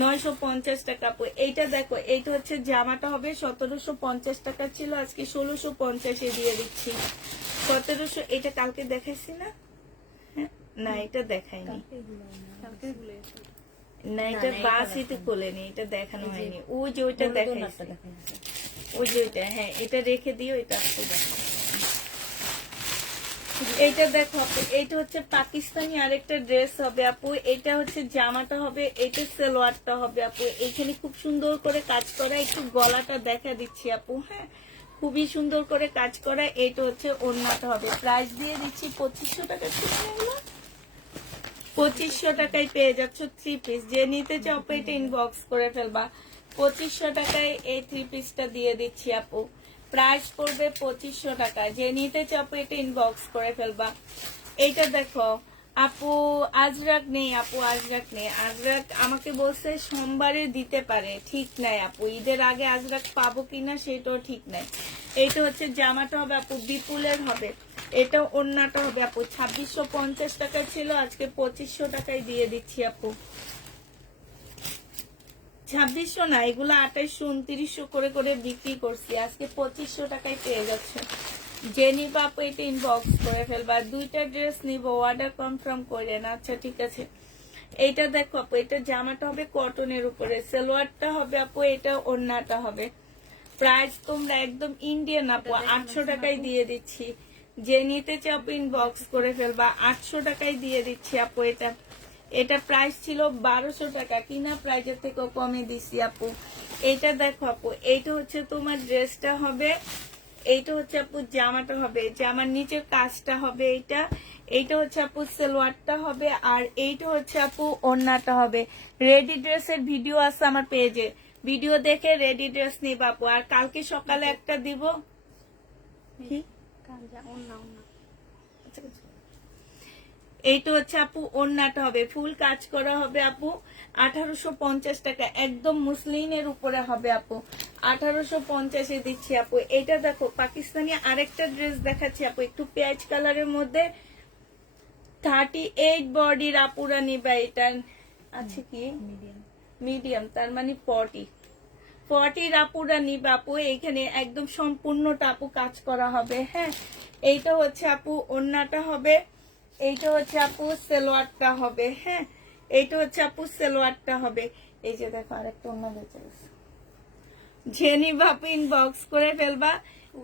950 টাকা আপু। এইটা দেখো, এইটা হচ্ছে জামাটা হবে 1750 টাকা ছিল, আজকে 1650 দিয়ে দিচ্ছি। 1700। এটা কালকে দেখাইছি না? হ্যাঁ, না এটা দেখাইনি। না এটা বাসিতে খোলেনি, এটা দেখানো হয়নি। ওই যে ওইটা দেখাইছে, ওই যে ওইটা, হ্যাঁ এটা রেখে দিও, এটা আপু দেখো। এইটা দেখো আপু, এইটা হচ্ছে পাকিস্তানি আরেকটা ড্রেস হবে আপু। এটা হচ্ছে জামাটা হবে, এটা সালোয়ারটা হবে আপু। এখানে খুব সুন্দর করে কাজ করা, একটু গলাটা দেখা দিচ্ছি আপু। হ্যাঁ খুবই সুন্দর করে কাজ করা। এটা হচ্ছে ওড়নাটা হবে। প্রাইস দিয়ে দিচ্ছি 2500 টাকা। 2500 টাকায় পেয়ে যাচ্ছ 3 পিস। যে নিতে চাও এটা ইনবক্স করে ফেলবা। 2500 টাকায় এই 3 পিসটা দিয়ে দিচ্ছি আপু। প্রাইস পড়বে 2500 টাকা। যে নিতে চাও এটা ইনবক্স করে ফেলবা। এইটা দেখো আপু, আজরাক নেই আপু, আজরাক নেই। আজরাক আমাকে বলছে সোমবারে দিতে পারে, ঠিক নাই আপু। ঈদের আগে আজরাক পাবো কিনা সেটাও ঠিক নাই। এইটা হচ্ছে জামাটা হবে আপু, বিপুলের হবে। এটা ওড়নাটা হবে আপু। 2650 টাকা ছিল, আজকে 2500 টাকায় দিয়ে দিচ্ছি আপু। 2600 না, এগুলো 2800 2900 করে করে বিক্রি করছি, আজকে 2500 টাকায় পেয়ে যাচ্ছে। যে নিবা আপু এটা ইনবক্স করে ফেলবা। দুইটা ড্রেস নিব, অর্ডার কনফার্ম করেন। আচ্ছা ঠিক আছে। এইটা দেখো আপু, এটা জামাটা হবে কটনের উপরে, সালোয়ারটা হবে আপু, এটা ওড়নাটা হবে। প্রাইস তোমরা একদম ইন্ডিয়ান আপু, 800 টাকায় দিয়ে দিচ্ছি। যে নিতে চাও ইনবক্স করে ফেলবা। 800 টাকায় দিয়ে দিচ্ছি আপু। এটা এটা প্রাইস ছিল 1200 টাকা, কিনা প্রাইজের থেকে কমে দিছি আপু। এটা দেখো আপু, এইটা হচ্ছে তোমার ড্রেসটা হবে, এইটা হচ্ছে আপু জামাটা হবে, জামার নিচের কাজটা হবে এইটা। এইটা হচ্ছে আপু সালোয়ারটা হবে, আর এইটা হচ্ছে আপু ওড়নাটা হবে। রেডি ড্রেসের ভিডিও আছে আমার পেজে, ভিডিও দেখে রেডি ড্রেস নিবা আপু। আর কালকে সকালে একটা দিব। কি এইটা হচ্ছে আপু ওড়নাটা হবে, ফুল কাজ করা হবে আপু। 1850 টাকা, একদম মুসলিনের উপরে হবে আপু। 1850-এ দিচ্ছি আপু। এটা দেখো পাকিস্তানি আরেকটা ড্রেস দেখাচ্ছি আপু, একটু পেঁয়াজ কালারের মধ্যে। 38 বডির আপুরা নিবা এটা। আছে কি মিডিয়াম, তার মানে 40 আপুরা নিবা আপু। এইখানে একদম সম্পূর্ণটা আপু কাজ করা হবে। হ্যাঁ এইটা হচ্ছে আপু ওড়নাটা হবে, এইটা হচ্ছে আপু সালোয়ারটা হবে। হ্যাঁ এইটা হচ্ছে আপু সালোয়ারটা হবে। এই যে দেখো আরেকটা ওড়না বেঁচে গেছে। যে নিবা আপু ইনবক্স করে ফেলবা।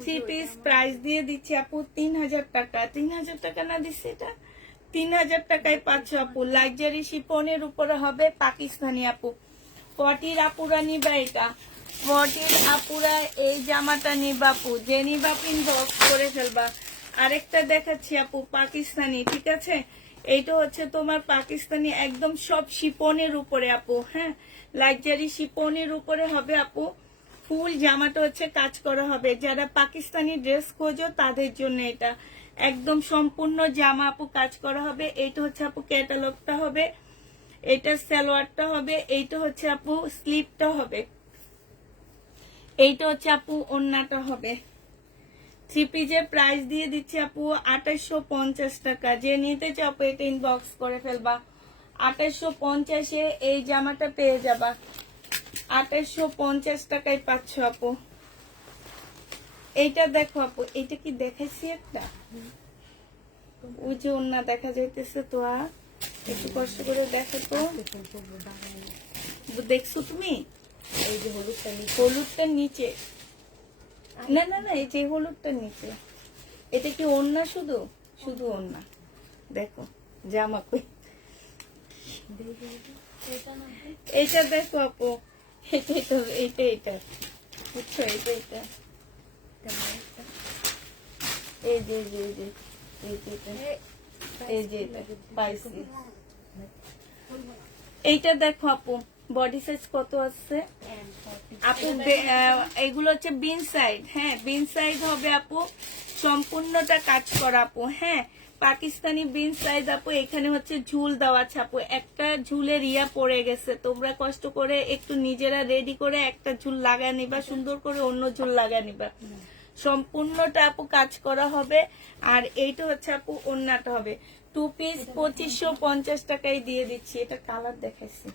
3 পিস প্রাইস দিয়ে দিচ্ছি আপু 3000 টাকা। 3000 টাকা না দিচ্ছে, এটা 3000 টাকায় পাচ্ছ আপু। লাক্সারি শিফনের উপরে হবে, পাকিস্তানি আপু। 40 আপুরা নিবা এটা, 40 আপুরা এই জামাটা নিবা আপু। যে নিবা ইনবক্স করে ফেলবা। আরেকটা দেখাচ্ছি আপু পাকিস্তানি, ঠিক আছে। এইটা হচ্ছে তোমার পাকিস্তানি, একদম সব শিপনের উপরে আপু। হ্যাঁ লাক্সারি শিপনের উপরে হবে আপু। ফুল জামাটা হচ্ছে কাজ করা হবে। যারা পাকিস্তানি ড্রেস খোঁজো তাদের জন্য এটা একদম সম্পূর্ণ জামা আপু কাজ করা হবে। এইটা হচ্ছে আপু ক্যাটালগটা হবে, এটা সালোয়ারটা হবে, এইটা হচ্ছে আপু স্লিপটা হবে, এইটা হচ্ছে আপু ওড়নাটা হবে। 3 পিসের প্রাইস দিয়ে দিচ্ছি আপু 2850 টাকা। যে নিতে চাও এটা ইনবক্স করে ফেলবা। 2850-এ এই জামাটা পেয়ে যাবা। 2850 টাকায় পাচ্ছ আপু। এইটা দেখো আপু, এইটা কি দেখাইছি একটা, ওই যে ওড়না দেখা যাইতেছে তো, একটু কষ্ট করে দেখো তো। দেখছো তুমি? এই যে হলুদটা হলুদটার নিচে, না না না, এই যে হলুদটার নিচে, এটা কি ওড়না? শুধু শুধু ওড়না। দেখো জামা কই, এইটা দেখো আপু, এটা এটা এইটা এটা বুঝছো, এটা এটা এই যে এই যে এই যে এই যে এটা, এই যে এটা পাইছি। এইটা দেখো আপু বডি সাইজ কত আছে আপু। এগুলো হচ্ছে বিন সাইড। হ্যাঁ বিন সাইড হবে আপু, সম্পূর্ণটা কাজ করা আপু। হ্যাঁ পাকিস্তানি বিন সাইজ আপু। এখানে হচ্ছে ঝুল দেওয়া আছে আপু, একটা ঝুলের ইয়া পড়ে গেছে, তোমরা কষ্ট করে একটু নিজেরা রেডি করে একটা ঝুল লাগা নিবা, সুন্দর করে অন্য ঝুল লাগা নিবা। সম্পূর্ণটা আপু কাজ করা হবে। আর এইটা হচ্ছে আপু ওড়নাটা হবে। 2 পিস 2550 টাকায় দিয়ে দিচ্ছি। এটা কালার দেখাইছি,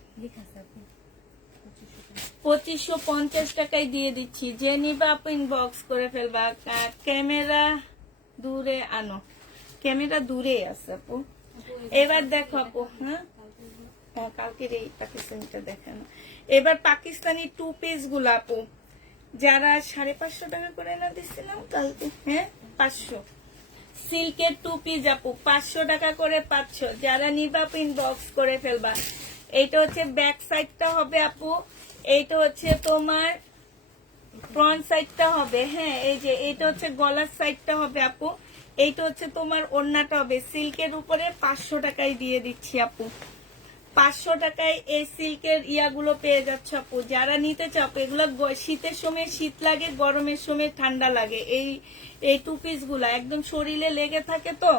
2550 টাকায় দিয়ে দিচ্ছি। যে নিবা আপু ইনবক্স করে ফেলবা। ক্যামেরা দূরে আনো, ক্যামেরা দূরে আছে আপু। এবার দেখো আপু, হ্যাঁ হ্যাঁ কালকের এই পাকিস্তানিটা দেখে না। এবার পাকিস্তানি 2 পিস গুলো আপু যারা 550 টাকা করে না দিচ্ছিলাম কালকে, হ্যাঁ 500 সিল্কের 2 পিস আপু 500 টাকা করে 500, যারা নিবা ইনবক্স করে ফেলবা। এইটা হচ্ছে ব্যাক সাইডটা হবে আপু, এইটা হচ্ছে তোমার ফ্রন্ট সাইডটা হবে, হ্যাঁ এই যে এইটা হচ্ছে গলার সাইডটা হবে আপু, এইটা হচ্ছে তোমার ওড়নাটা হবে। সিল্কের উপরে 500 টাকায় দিয়ে দিচ্ছি আপু, 500 টাকায় এই সিল্কের ইয়াগুলো পেয়ে যাচ্ছে আপু। যারা নিতে চাও এগুলো শীতের সময় শীত লাগে, গরমের সময় ঠান্ডা লাগে। এই 2 পিস গুলা একদম শরীরে লেগে থাকে, তো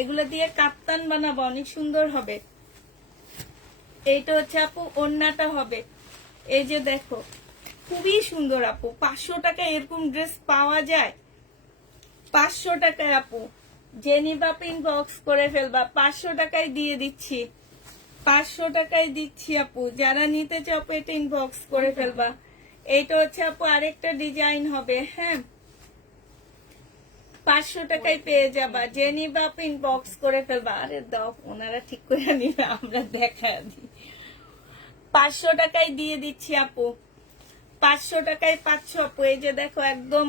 এগুলো দিয়ে কাপ্তান বানাবো, অনেক সুন্দর হবে। এইটা হচ্ছে আপু ওড়নাটা হবে, এই যে দেখো খুবই সুন্দর আপু। 500 টাকায় এরকম ড্রেস পাওয়া যায়? 500 টাকায় আপু, যে নিবা ইনবক্স করে ফেলবা। 500 টাকায় দিয়ে দিচ্ছি, 500 টাকায় দিচ্ছি আপু। যারা নিতে চাও এটা ইনবক্স করে ফেলবা। এইটা হচ্ছে আপু আরেকটা ডিজাইন হবে, হ্যাঁ 500 টাকায় পেয়ে যাবা। যে নিবা আপু ইনবক্স করে ফেলবা। আরে দাও, ওনারা ঠিক করে নিবে, আমরা দেখা দিই। 500 টাকায় দিয়ে দিচ্ছি আপু, 500 টাকায় 500 আপু। এই যে দেখো একদম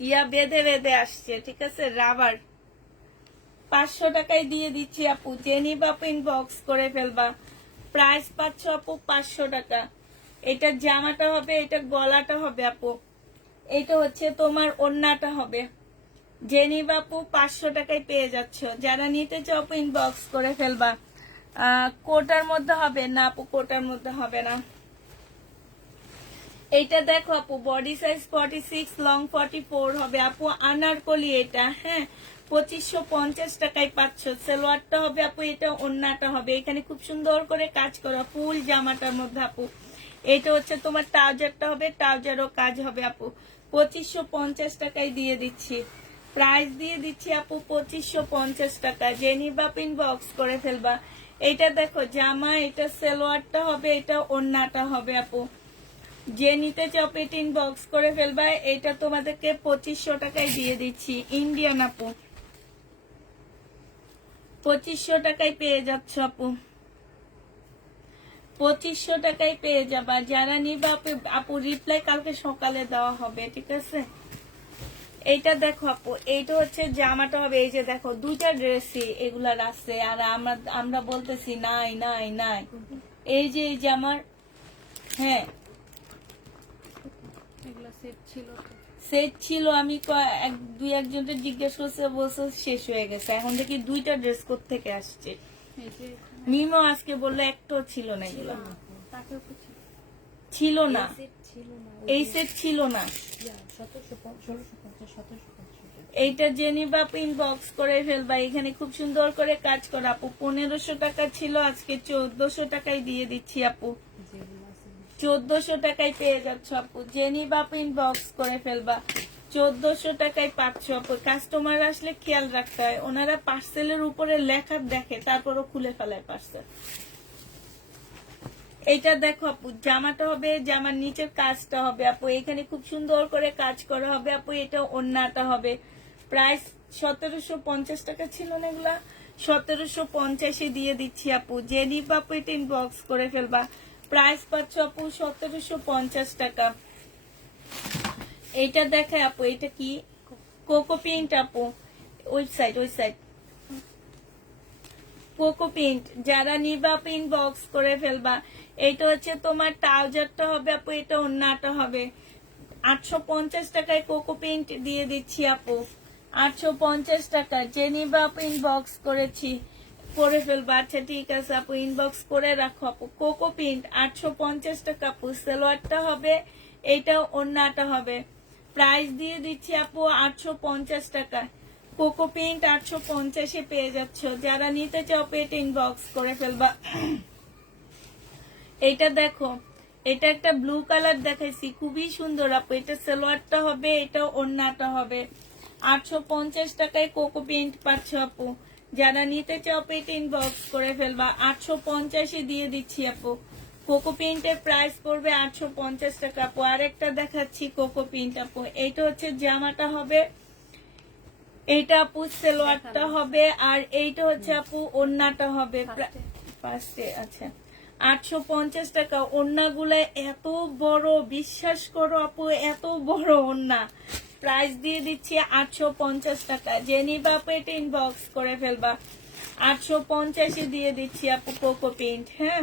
ইয়া বেঁধে বেঁধে আসছে, ঠিক আছে রাবার। 500 টাকায় দিয়ে দিচ্ছি আপু, যে নিবা আপু ইনবক্স করে ফেলবা। প্রাইস পাচ্ছ আপু 500 টাকা। এটা জামাটা হবে, এটা গলাটা হবে আপু, এটা হচ্ছে তোমার ওড়নাটা হবে। যে নিবা আপু 500 টাকায় পেয়ে যাচ্ছ। যারা নিতে চাও আপু ইনবক্স করে ফেলবা। কোটার মধ্যে হবে না আপু, কোটার মধ্যে হবে না। এইটা দেখো আপু বডি সাইজ 46, লং 44 হবে আপু, আনারকলি এটা, হ্যাঁ 2550 টাকায় পাচ্ছ। সালোয়ারটা হবে আপু, এটা ওড়নাটা হবে। এখানে খুব সুন্দর করে কাজ করা ফুল জামাটার মধ্যে আপু। এটা হচ্ছে তোমার ট্রাউজারটা হবে, ট্রাউজারও কাজ হবে আপু। 2550 টাকায় দিয়ে দিচ্ছি, প্রাইস দিয়ে দিচ্ছি আপু 2550 টাকা। যে নিবা ইনবক্স করে ফেলবা। এটা দেখো জামা, এটা সালোয়ারটা হবে, এটা ওড়নাটা হবে আপু। যে নিতে চাও পেট ইনবক্স করে ফেলবা। এটা তোমাদেরকে 2500 টাকায় দিয়ে দিচ্ছি, ইন্ডিয়ান আপু 2500 টাকায় পেয়ে যাচ্ছ আপু, 2500 টাকায় পেয়ে যাবা। যারা নিবা আপু রিপ্লাই কালকে সকালে দেওয়া হবে, ঠিক আছে। এইটা দেখো আপু, এইটা হচ্ছে জামাটা হবে। এই যে দেখো দুইটা ড্রেসই এগুলার আছে, আর আমরা বলতেছি নাই নাই নাই। এই যে এই জামার, হ্যাঁ এগুলা সেট ছিল তো। সেট ছিল, আমি দুই একজনকে জিজ্ঞেস করছে, বলছে শেষ হয়ে গেছে। এখন দেখি দুইটা ড্রেস থেকে আসছে। এই যে মিমো আজকে বললো একটাও ছিল না, এগুলো তাকেও কিছু ছিল না, সেট ছিল না। এই সেট ছিল না। 1750 1650 এইটা জেনিবা ইনবক্স করে ফেলবা। এখানে খুব সুন্দর করে কাজ করা আপু। 1500 টাকা ছিল, আজকে 1400 টাকায় দিয়ে দিচ্ছি আপু। যেগুলো আছে 1400 টাকায় পেয়ে যাচ্ছ আপু। জেনিবা ইনবক্স করে ফেলবা। 1400 টাকায় পাচ্ছ আপু। কাস্টমার আসলে খেয়াল রাখতে হয়, ওনারা পার্সেলের উপরে লেখা দেখে তারপরও খুলে ফেলায় পার্সেল। এইটা দেখো আপু জামাটা হবে, জামার নিচের কাজটা হবে আপু। এখানে খুব সুন্দর করে কাজ করা হবে আপু। এটা ওড়নাটা হবে। প্রাইস 1750 টাকা ছিল না, এগুলা 1750 দিয়ে দিচ্ছি আপু। যে নিবা আপু এটা ইনবক্স করে ফেলবা। প্রাইস পাচ্ছ আপু 1750 টাকা। এইটা দেখায় আপু, এটা কি কোকো প্রিন্ট আপু, ওই সাইড কোকো প্রিন্ট। যারা নিবা ইনবক্স করে ফেলবা। এটা হচ্ছে তোমার ট্রাউজারটা হবে আপু, এটা ওড়নাটা হবে। 850 টাকায় কোকো প্রিন্ট দিয়ে দিচ্ছি আপু, 850 টাকা। যে নিবা ইনবক্স করে ফেলবা। আচ্ছা ঠিক আছে আপু, ইনবক্স করে রাখো আপু। কোকো প্রিন্ট 850 টাকা আপু। সালোয়ারটা হবে, এইটা ওড়নাটা হবে। প্রাইস দিয়ে দিচ্ছি আপু 850 টাকা। কোকো প্রিন্ট 850 পেয়ে যাচ্ছ। যারা নিতে চাও পেট ইনবক্স করে ফেলবা। এটা দেখো, এটা একটা ব্লু কালার দেখাইছি, খুবই সুন্দর আপু। এটা সালোয়ারটা হবে, এটা ওড়নাটা হবে। 850 টাকায় কোকো প্রিন্ট পাচ্ছ আপু। যারা নিতে চাও পেট ইনবক্স করে ফেলবা। 850 দিয়ে দিচ্ছি আপু। কোকো প্রিন্টের প্রাইস পড়বে 850 টাকা আপু। আরেকটা দেখাচ্ছি কোকো প্রিন্ট আপু। এইটা হচ্ছে জামাটা হবে, এইটা আপু সালোয়ারটা হবে, আর এইটা হচ্ছে আপু ওড়নাটা হবে। ফার্স্টে আচ্ছা 850 টাকা। ওড়নাগুলো এত বড়, বিশ্বাস করো আপু, এত বড় ওড়না। প্রাইস দিয়ে দিচ্ছি 850 টাকা। যে নিবা আপু এটা ইনবক্স করে ফেলবা। 850 দিয়ে দিচ্ছি আপু কোকো প্রিন্ট। হ্যাঁ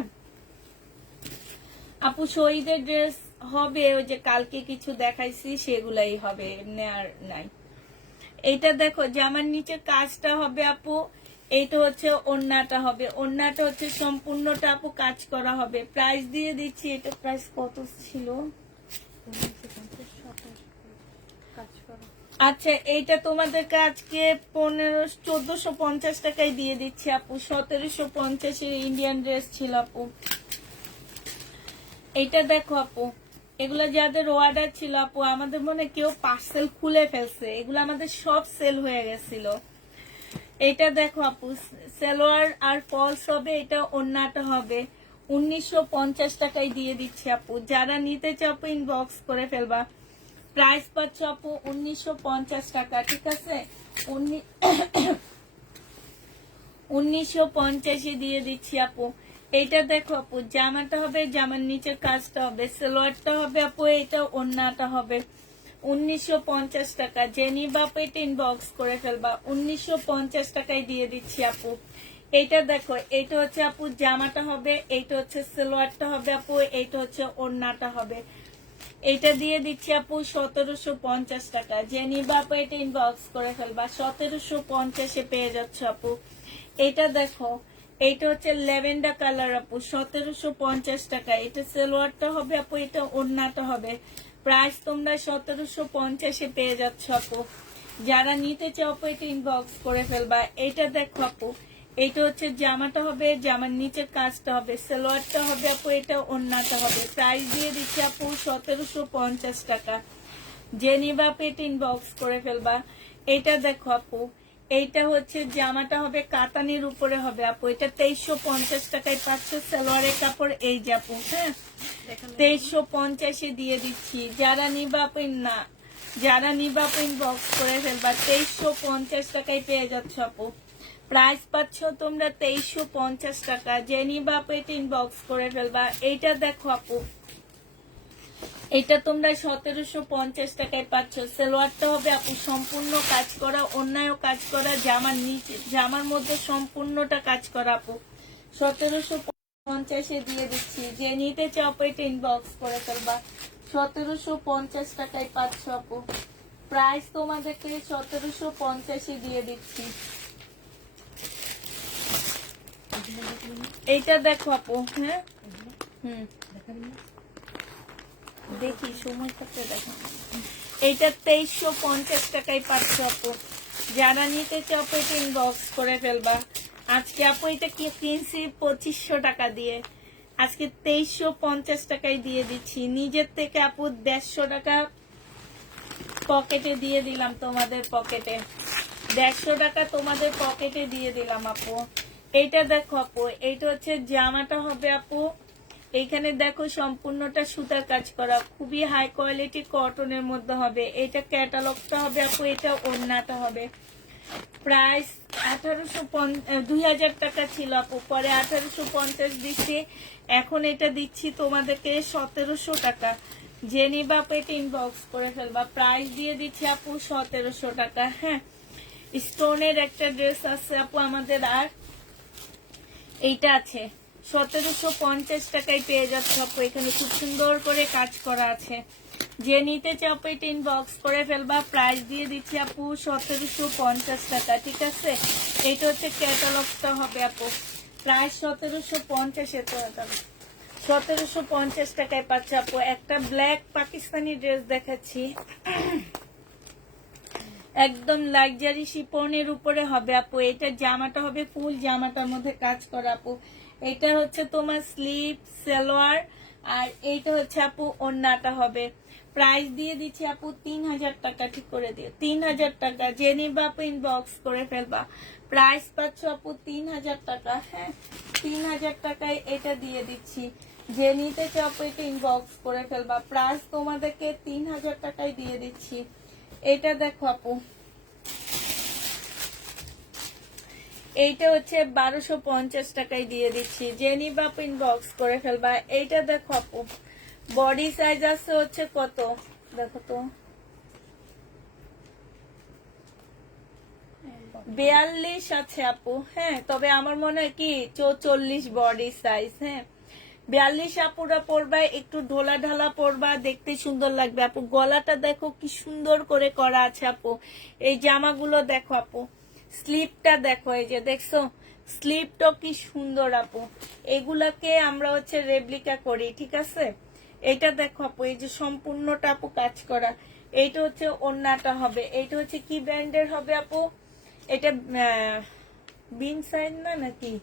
আপু শহীদের ড্রেস হবে, ওই যে কালকে কিছু দেখাইছি সেগুলাই হবে, এমনি আর নাই। এইটা দেখো জামার নিচে কাজটা হবে আপু, এইটা হচ্ছে ওড়নাটা হবে, ওড়নাটা হচ্ছে সম্পূর্ণটা আপু কাজ করা হবে। প্রাইস দিয়ে দিচ্ছি, এটা প্রাইস কত ছিল? কাজ করা। আচ্ছা এইটা তোমাদেরকে আজকে 1450 টাকায় দিয়ে দিচ্ছি আপু। 1750 ইন্ডিয়ান ড্রেস ছিল আপু। এইটা দেখো আপু, এগুলো যাদের অর্ডার ছিল আপু, আমাদের মনে কেউ পার্সেল খুলে ফেলছে, এগুলো আমাদের সব সেল হয়ে গেছিল। এটা দেখো আপু, সালোয়ার আর ফলস হবে, এটা ওড়নাটা হবে। 1950 টাকায় দিয়ে দিচ্ছি আপু। যারা নিতে চাও আপু ইনবক্স করে ফেলবা। প্রাইস পাচ্ছ আপু 1950 টাকা, ঠিক আছে? 1950 দিয়ে দিচ্ছি আপু। এইটা দেখো আপু, জামাটা হবে, জামার নিচের কাজটা হবে, সালোয়ারটা হবে আপু, এটা ওড়নাটা হবে। 1950 টাকা। যে নিবা আপু এটা ইনবক্স করে ফেলবা। 1950 টাকায় দিয়ে দিচ্ছি আপু। এইটা দেখো, এইটা হচ্ছে আপু জামাটা হবে, এইটা হচ্ছে সালোয়ারটা হবে আপু, এইটা হচ্ছে ওড়নাটা হবে। এইটা দিয়ে দিচ্ছি আপু 1750 টাকা। যে নিবা আপু এটা ইনবক্স করে ফেলবা। 1750 পেয়ে যাচ্ছে আপু। এটা দেখো, এইটা হচ্ছে ল্যাভেন্ডার কালার আপু, 1750 টাকা। এটা সালোয়ারটা হবে আপু, এটা ওড়নাটা হবে। প্রাইস তোমরা 1750 পেয়ে যাচ্ছ আপু। যারা নিতে চাও আপু এটা ইনবক্স করে ফেলবা। এটা দেখো আপু, এইটা হচ্ছে জামাটা হবে, জামার নিচের কাজটা হবে, সালোয়ারটা হবে আপু, এটা ওড়নাটা হবে। প্রাইস দিয়ে দিচ্ছি আপু 1750 টাকা। যে নিবা আপু এটা ইনবক্স করে ফেলবা। এটা দেখো আপু, এইটা হচ্ছে জামাটা হবে, কাতানির উপরে হবে আপু, এটা 2350 টাকায় পাচ্ছ। সালোয়ারের কাপড় এই যে আপু, হ্যাঁ 2350 দিয়ে দিচ্ছি। যারা নিবা আপু না, যারা নিবা আপু ইনবক্স করে ফেলবা। 2350 টাকায় পেয়ে যাচ্ছ আপু। প্রাইস পাচ্ছ তোমরা 2350 টাকা। যে নিবা আপু এটা ইনবক্স করে ফেলবা। এইটা দেখো আপু, এটা তোমরা 1750 টাকায় পাচ্ছ। সালোয়ারটা হবে আপু সম্পূর্ণ কাজ করা, অন্যায়ও কাজ করা, জামার নিচে, জামার মধ্যে সম্পূর্ণটা কাজ করা আপু। 1750 দিয়ে দিচ্ছি। যে নিতে চাও আপু এটা ইনবক্স করে ফেলবা। 1750 টাকায় পাচ্ছ আপু। প্রাইস তোমাদেরকে 1750 দিয়ে দিচ্ছি। এইটা দেখো আপু, হ্যাঁ দেখি সময় থাকতে দেখো। এইটা 2350 টাকায় পাচ্ছ আপু। যারা নিতে চাও আপু এটা ইনবক্স করে ফেলবা। আজকে আপু এটা কি কিনছি 2500 টাকা দিয়ে, আজকে 2350 টাকায় দিয়ে দিচ্ছি। নিজের থেকে আপু 150 টাকা পকেটে দিয়ে দিলাম, তোমাদের পকেটে 150 টাকা তোমাদের পকেটে দিয়ে দিলাম আপু। এইটা দেখো আপু, এইটা হচ্ছে জামাটা হবে আপু, এইখানে দেখো সম্পূর্ণটা সুতার কাজ করা, খুবই হাই কোয়ালিটি কটনের মধ্যে হবে। এটা ক্যাটালগটা হবে আপু, এটা ওড়নাটা হবে। প্রাইস 2000 টাকা ছিল আপু, পরে 1850 দিচ্ছি, এখন এটা দিচ্ছি তোমাদেরকে 1700 টাকা। যে নিবা আপু এটা ইনবক্স করে ফেলবা। প্রাইস দিয়ে দিচ্ছি আপু 1700 টাকা। হ্যাঁ স্টোনের একটা ড্রেস আছে আপু আমাদের, আর এইটা আছে 1750 টাকায় পেয়ে যাচ্ছে আপু। এখানে খুব সুন্দর করে কাজ করা আছে। যে নিতে চাও আপু এটা ইনবক্স করে ফেলবা। প্রাইস দিয়ে দিচ্ছি আপু 1750 টাকা, ঠিক আছে? এটা হচ্ছে ক্যাটালগটা হবে আপু। প্রাইস 1750 তো 1750 টাকায় পাচ্ছে আপু। একটা ব্ল্যাক পাকিস্তানি ড্রেস দেখাচ্ছি, একদম লাক্সারি শিপনের উপরে হবে আপু। এটা জামাটা হবে ফুল জামাটার মধ্যে কাজ করা আপু। এটা হচ্ছে তোমার স্লিপ, সালোয়ার, আর এইটা হচ্ছে আপু ওড়নাটা হবে। প্রাইস দিয়ে দিচ্ছি আপু 3000 টাকা, ঠিক করে দিও 3000 টাকা। যে নিবা আপু ইনবক্স করে ফেলবা। প্রাইস পাচ্ছ আপু 3000 টাকা। হ্যাঁ 3000 টাকায় এটা দিয়ে দিচ্ছি। যে নিতে চাও আপু এটা ইনবক্স করে ফেলবা। প্রাইস তোমাদেরকে 3000 টাকায় দিয়ে দিচ্ছি। এটা দেখো আপু, এইটা হচ্ছে 1250 টাকায় দিয়ে দিচ্ছি, যে নিবা আপু ইনবক্স করে ফেলবা। এইটা দেখো আপু, বডি সাইজ আছে হচ্ছে কত দেখো তো, 42 আছে আপু। হ্যাঁ, তবে আমার মনে হয় কি 44 বডি সাইজ। হ্যাঁ, 42 আপুরা পরবা, একটু ঢোলা ঢালা পরবা, দেখতে সুন্দর লাগবে আপু। গলাটা দেখো কি সুন্দর করে করা আছে আপু। এই জামাগুলো দেখো আপু, স্লিপটা দেখো, এই যে দেখছো স্লিপটা কি সুন্দর আপু। এগুলাকে আমরা হচ্ছে রেপ্লিকা করি, ঠিক আছে। এটা দেখো আপু, এই যে সম্পূর্ণটা আপু কাজ করা। এইটা হচ্ছে ওন্নাটা হবে। এইটা হচ্ছে কি ব্র্যান্ডের হবে আপু? এটা বিন সাইন না নাকি,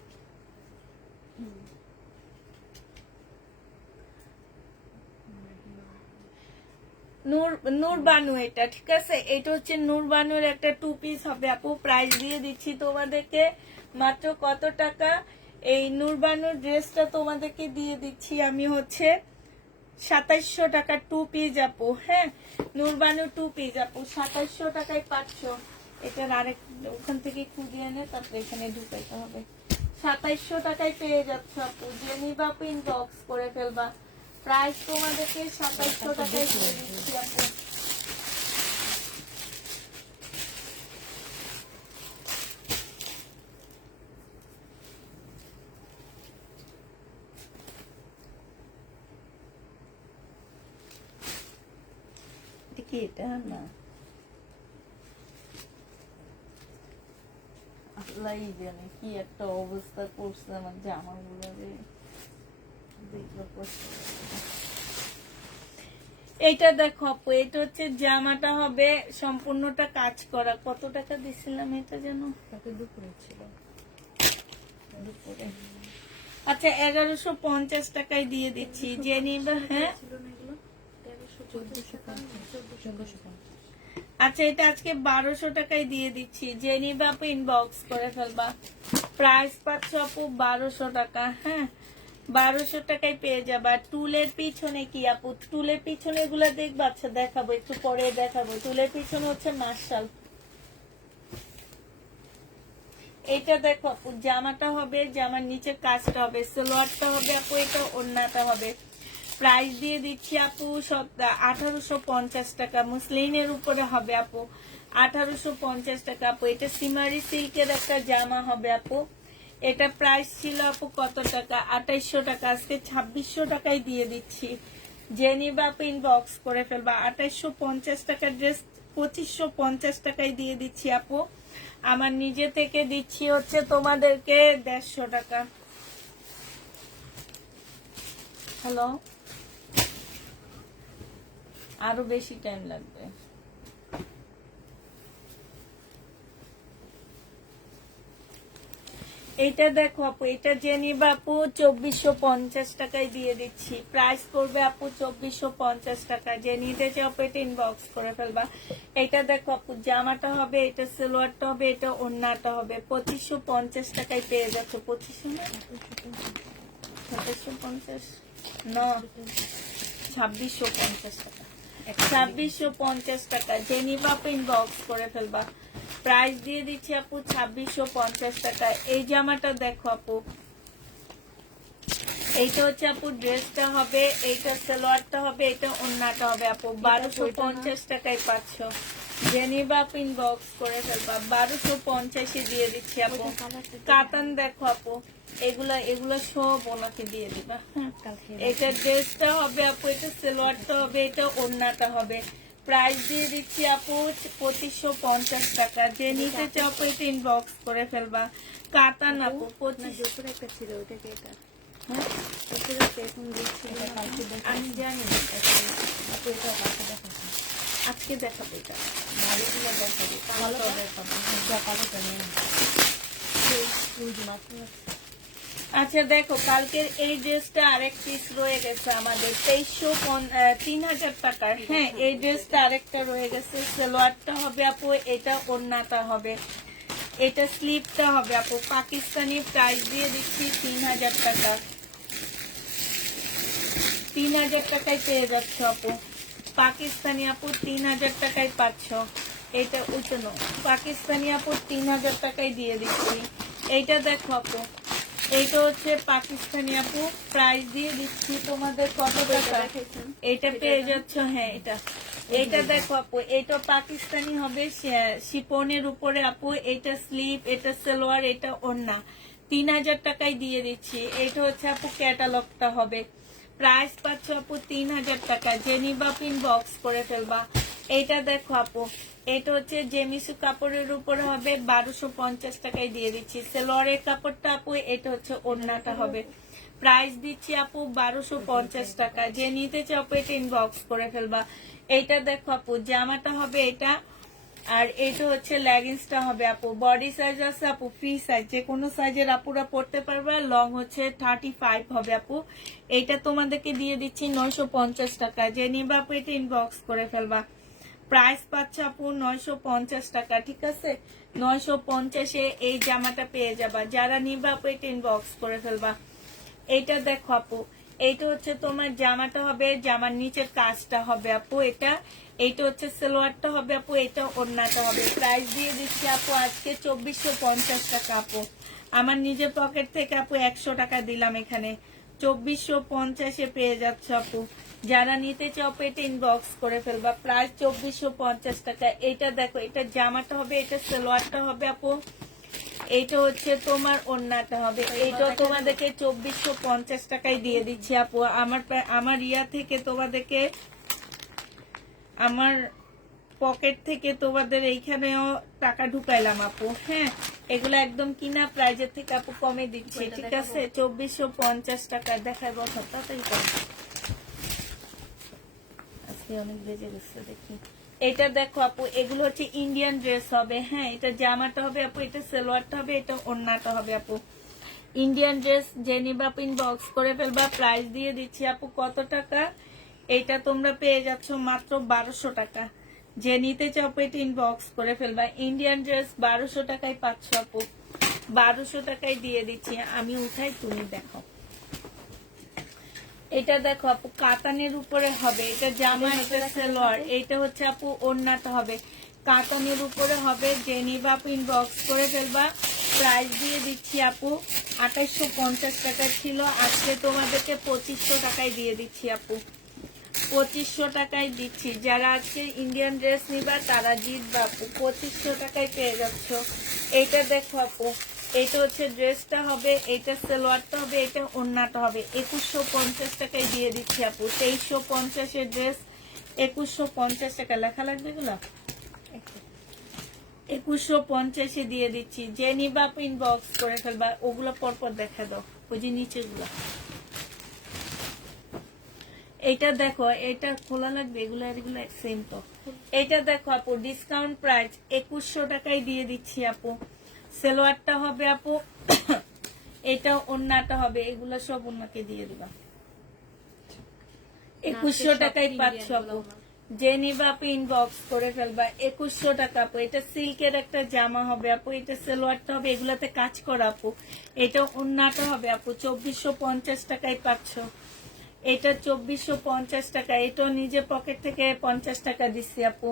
নূর বানু এটা, ঠিক আছে। এটা হচ্ছে নূর বানুর একটা 2 পিস হবে আপু। প্রাইস দিয়ে দিচ্ছি তোমাদেরকে মাত্র কত টাকা? এই নূর বানুর ড্রেসটা তোমাদেরকে দিয়ে দিচ্ছি আমি হচ্ছে 2700 টাকা 2 পিস আপু। হ্যাঁ, নূর বানুর 2 পিস আপু 2700 টাকায় পাচ্ছ। এটার আরেক ওখান থেকে খুঁজে এনে তারপরে এখানে ঢুকাইতে হবে। 2700 টাকায় পেয়ে যাচ্ছ আপু, যে নিবা আপু ইনবক্স করে ফেলবা। প্রাইস তোমাদেরকে 2700 টাকায় দিয়ে দিচ্ছি আপু। এটা কি, এটা না আল্লাহ জানে কি একটা অবস্থা করছে আমার জামাগুলো রে, দেখলো কষ্ট লাগে। এইটা দেখো আপু, এটা হচ্ছে জামাটা হবে সম্পূর্ণটা কাজ করা। কত টাকা দিছিলাম এটা যেন? তাকে দুপুরে ছিল, দুপুরে। আচ্ছা, 1150 টাকায় দিয়ে দিচ্ছি, যে নিবা। হ্যাঁ, ছিল না এগুলো 1450। আচ্ছা, এটা আজকে 1200 টাকায় দিয়ে দিচ্ছি, যে নিবা আপু ইনবক্স করে ফেলবা। প্রাইস পাচ্ছ আপু 1200 টাকা। হ্যাঁ, 1200 টাকায় পেয়ে যাবা। টুলের পিছনে কি আপু, টুলের পিছনে এগুলা দেখবা। আচ্ছা দেখাবো, একটু পরে দেখাবো। টুলের পিছনে হচ্ছে মার্শাল। এটা দেখো আপু, জামাটা হবে, জামার নিচে কাজটা হবে, সালোয়ারটা হবে আপু, এটা ওড়নাটা হবে। প্রাইস দিয়ে দিচ্ছি আপু 1850 টাকা। মুসলিনের উপরে হবে আপু 1850 টাকা আপু। এটা সিমারি সিল্কের একটা জামা হবে আপু। এটা প্রাইস ছিল আপু কত টাকা? 2800 টাকা। আজকে 2600 টাকায় দিয়ে দিচ্ছি, যে নিবা আপু ইনবক্স করে ফেলবা। 2850 টাকার ড্রেস 2550 টাকায় দিয়ে দিচ্ছি আপু। আমার নিজে থেকে দিচ্ছি হচ্ছে তোমাদেরকে 150 টাকা। হ্যালো, আরো বেশি টাইম লাগবে। এটা দেখো আপু, এটা যে নিবা আপু 2450 টাকায় দিয়ে দিচ্ছি। প্রাইস করবে আপু 2450 টাকা। যে নিতে চাও আপু এটা ইনবক্স করে ফেলবা। এটা দেখো আপু, জামাটা হবে, এটা সালোয়ারটা হবে, এটা ওড়নাটা হবে। 2550 টাকায় পেয়ে যাচ্ছ। 2500 না, 2750 না, 2650 টাকা। 2650 টাকা। যে নিবা আপু ইনবক্স করে ফেলবা। প্রাইস দিয়ে দিচ্ছি আপু 2650 টাকা। এই জামাটা দেখো আপু, এইটা হচ্ছে আপু ড্রেসটা হবে, এইটা সালোয়ারটা হবে, এটা ওড়নাটা হবে আপু। 1250 টাকায় পাচ্ছ। যে নিবা আপু ইনবক্স করে ফেলবা। 1250 দিয়ে দিচ্ছি আপু। কাতান দেখো আপু, এগুলা এগুলা সব ওনাকে দিয়ে দিবা। হ্যাঁ, এটা ড্রেসটা হবে আপু, এটা সালোয়ারটা হবে, এটা ওড়নাটা হবে। প্রাইস দিয়ে দিচ্ছি আপু 2550 টাকা। যে নিতে চাও আপু এটা ইনবক্স করে ফেলবা। কাতান আপু 2500 একটা ছিল ওটাকে এটা হ্যাঁ, এখন দিচ্ছিল আমি জানি আজকে দেখাবো। এটা ভালোগুলো দেখাবো, কালোটাও দেখাবো। আচ্ছা দেখো, কালকের এই ড্রেসটা আরেক পিস রয়ে গেছে আমাদের 3000 টাকার। হ্যাঁ, এই ড্রেসটা আরেকটা রয়ে গেছে। সালোয়ারটা হবে আপু, এটা ওড়নাটা হবে, এটা স্লিপটা হবে আপু। পাকিস্তানি। প্রাইস দিয়ে দিচ্ছি 3000 টাকা। 3000 টাকায় পেয়ে যাচ্ছ আপু। পাকিস্তানি আপু 3000 টাকায় পাচ্ছ। এটা উঠনো পাকিস্তানি আপু 3000 টাকায় দিয়ে দিচ্ছি। এইটা দেখো আপু, এইটা হচ্ছে পাকিস্তানি আপু, প্রাইস দিয়ে দিচ্ছি তোমাদের কত টাকা। এটা পেয়ে যাচ্ছ, হ্যাঁ এটা দেখো আপু, এটা পাকিস্তানি হবে শিপনের উপরে আপু। এটা স্লিপ, এটা সালোয়ার, এটা ওড়না, 3000 টাকায় দিয়ে দিচ্ছি। এটা হচ্ছে আপু ক্যাটালগটা হবে, প্রাইস পাচ্ছ আপু 3000 টাকা। যে নিবা পিন বক্স করে ফেলবা। এইটা দেখো আপু, এটা হচ্ছে জেমিসু কাপড়ের উপরে হবে, 1250 টাকায় দিয়ে দিচ্ছি। সেলোয়ারের কাপড়টা আপু, এটা হচ্ছে ওড়নাটা হবে, প্রাইস দিচ্ছি আপু 1250 টাকা। যে নিতে চাও আপু এটা ইনবক্স করে ফেলবা। এইটা দেখো আপু, জামাটা হবে এটা, আর এটা হচ্ছে লেগিংসটা হবে আপু। বডি সাইজ আছে আপু, ফ্রি সাইজ, যে কোনো সাইজের আপুরা পড়তে পারবে। লং হচ্ছে 35 হবে আপু। এটা তোমাদেরকে দিয়ে দিচ্ছি 950 টাকা। যে নিবা আপু এটা ইনবক্স করে ফেলবা। প্রাইস পাচ্ছে আপু 950 টাকা, ঠিক আছে? 950-এ এই জামাটা পেয়ে যাবা। যারা নিবা আপু এটা ইনবক্স করে ফেলবা। এইটা দেখো আপু, এইটা হচ্ছে তোমার জামাটা হবে, জামার নিচের কাজটা হবে আপু এটা। এইটা হচ্ছে সালোয়ারটা হবে আপু, এটা ওড়নাটা হবে। প্রাইস দিয়ে দিচ্ছি আপু আজকে 2450 টাকা আপু। আমার নিজের পকেট থেকে আপু 100 টাকা দিলাম এখানে। 2450-এ পেয়ে যাচ্ছে আপু। যারা নিতে চাও এটা ইনবক্স করে ফেলবা। প্রাইস 2450 টাকা। এইটা দেখো, এটা জামাটা হবে, এটা সালোয়ারটা হবে আপু। এইটা হচ্ছে তোমার ওড়নাটা হবে। এইটা তোমাদেরকে 2450 টাকায় দিয়ে দিচ্ছি আপু। আমার ইয়া থেকে তোমাদেরকে, আমার পকেট থেকে তোমাদের এইখানেও টাকা ঢুকাইলাম আপু। হ্যাঁ, এগুলো একদম কিনা প্রাইজের থেকে আপু কমে দিচ্ছি, ঠিক আছে? 2450 টাকা। দেখাই বল তাড়াতাড়ি করো, আজকে অনেক বেজে গেছে দেখি। এটা দেখো আপু, এগুলো হচ্ছে ইন্ডিয়ান ড্রেস হবে। হ্যাঁ, এটা জামাটা হবে আপু, এটা সালোয়ারটা হবে, এটা ওড়নাটা হবে আপু। ইন্ডিয়ান ড্রেস যে নিবা আপু ইনবক্স করে ফেলবা। প্রাইস দিয়ে দিচ্ছি আপু কত টাকা? এটা তোমরা পেয়ে যাচ্ছ মাত্র 1200 টাকা। যে নিতে চাও আপু এটা ইনবক্স করে ফেলবা। ইন্ডিয়ান ড্রেস 1200 টাকায় পাচ্ছ আপু, 1200 টাকায় দিয়ে দিচ্ছি। আমি উঠাই, তুমি দেখো। এটা দেখো আপু, কাতানের উপরে হবে, এটা জামা, এটা সালোয়ার, এটা হচ্ছে আপু ওড়নাটা হবে, কাতানের উপরে হবে। যে নিবা আপু ইনবক্স করে ফেলবা। প্রাইস দিয়ে দিচ্ছি আপু 2850 টাকা ছিল, আজকে তোমাদেরকে 2500 টাকায় দিয়ে দিচ্ছি আপু। 2500 টাকায় দিচ্ছি। যারা আজকে ইন্ডিয়ান ড্রেস নিবা তারা জিতবা আপু, 2500 টাকায় পেয়ে যাচ্ছ। এইটা দেখো আপু, এটা হচ্ছে ড্রেসটা হবে, এটা সালোয়ারটা হবে, এটা ওড়নাটা হবে। 2150 টাকায় দিয়ে দিচ্ছি আপু। 2350-এর ড্রেস 2150 টাকা। লেখা লাগবে এগুলো, 2150-এ দিয়ে দিচ্ছি। যে নিবা আপু ইনবক্স করে ফেলবা। ওগুলো পরপর দেখা দাও, ওই যে নিচেগুলো। এটা দেখো, এটা খোলা লাগবে, এগুলো সেম তো। এটা দেখো আপু, ডিসকাউন্ট প্রাইস 2100 টাকায় দিয়ে দিচ্ছি আপু। সালোয়ারটা হবে আপু, এটা ওড়নাটা হবে, এগুলো সব ওড়নাকে দিয়ে দিবা। 2100 টাকায় পাচ্ছ আপু। যে নিবা আপু ইনবক্স করে ফেলবা। 2100 টাকা আপু। এটা সিল্কের একটা জামা হবে আপু, এটা সালোয়ারটা হবে, এগুলাতে কাজ করা আপু। এটা ওড়নাটা হবে আপু, 2450 টাকায় পাচ্ছ। এটা 2450 টাকা। এটা নিজে পকেট থেকে 50 টাকা দিচ্ছি আপু।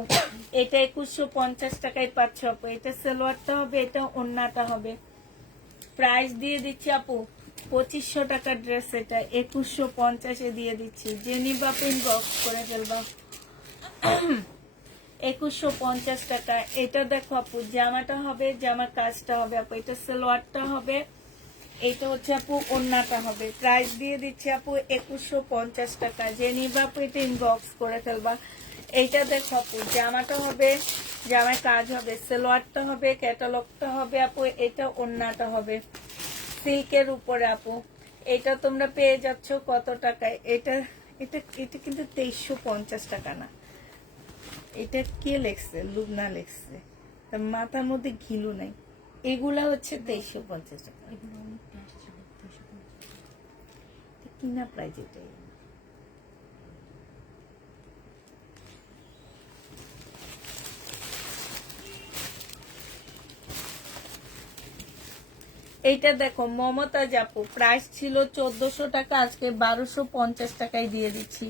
এটা 2150 টাকায় পাচ্ছ আপু। এটা সালোয়ারটা হবে, এটা ওড়নাটা হবে। প্রাইস দিয়ে দিচ্ছি আপু 2500 টাকার ড্রেস, এটা 2150-এ দিয়ে দিচ্ছি। যে নিবা ইনবক্স করে ফেলবা। 2150 টাকা। এটা দেখো আপু, জামাটা হবে, জামার কাজটা হবে আপু, এটা সালোয়ারটা হবে, এটা হচ্ছে আপু ওড়নাটা হবে। প্রাইস দিয়ে দিচ্ছি আপু 2150 টাকা। যে নিবা আপু এটা ইনবক্স করে ফেলবা। এইটা দেখো আপু, জামাটা হবে, জামার কাজ হবে, সালোয়ারটা হবে, ক্যাটালগটা হবে আপু, এটা ওড়নাটা হবে সিল্কের উপরে আপু। এটা তোমরা পেয়ে যাচ্ছ কত টাকায়? এটা এটা এটা কিন্তু 2350 টাকা না। এটা কে লেখছে? লুবনা লেখছে, তার মাথার মধ্যে ঘিলু নাই। এগুলা হচ্ছে 2350 টাকা কিনা প্রাইস। এটাই এইটা দেখো, মমতাজ আপু, প্রাইস ছিল 1400 টাকা, আজকে 1250 টাকায় দিয়ে দিচ্ছি।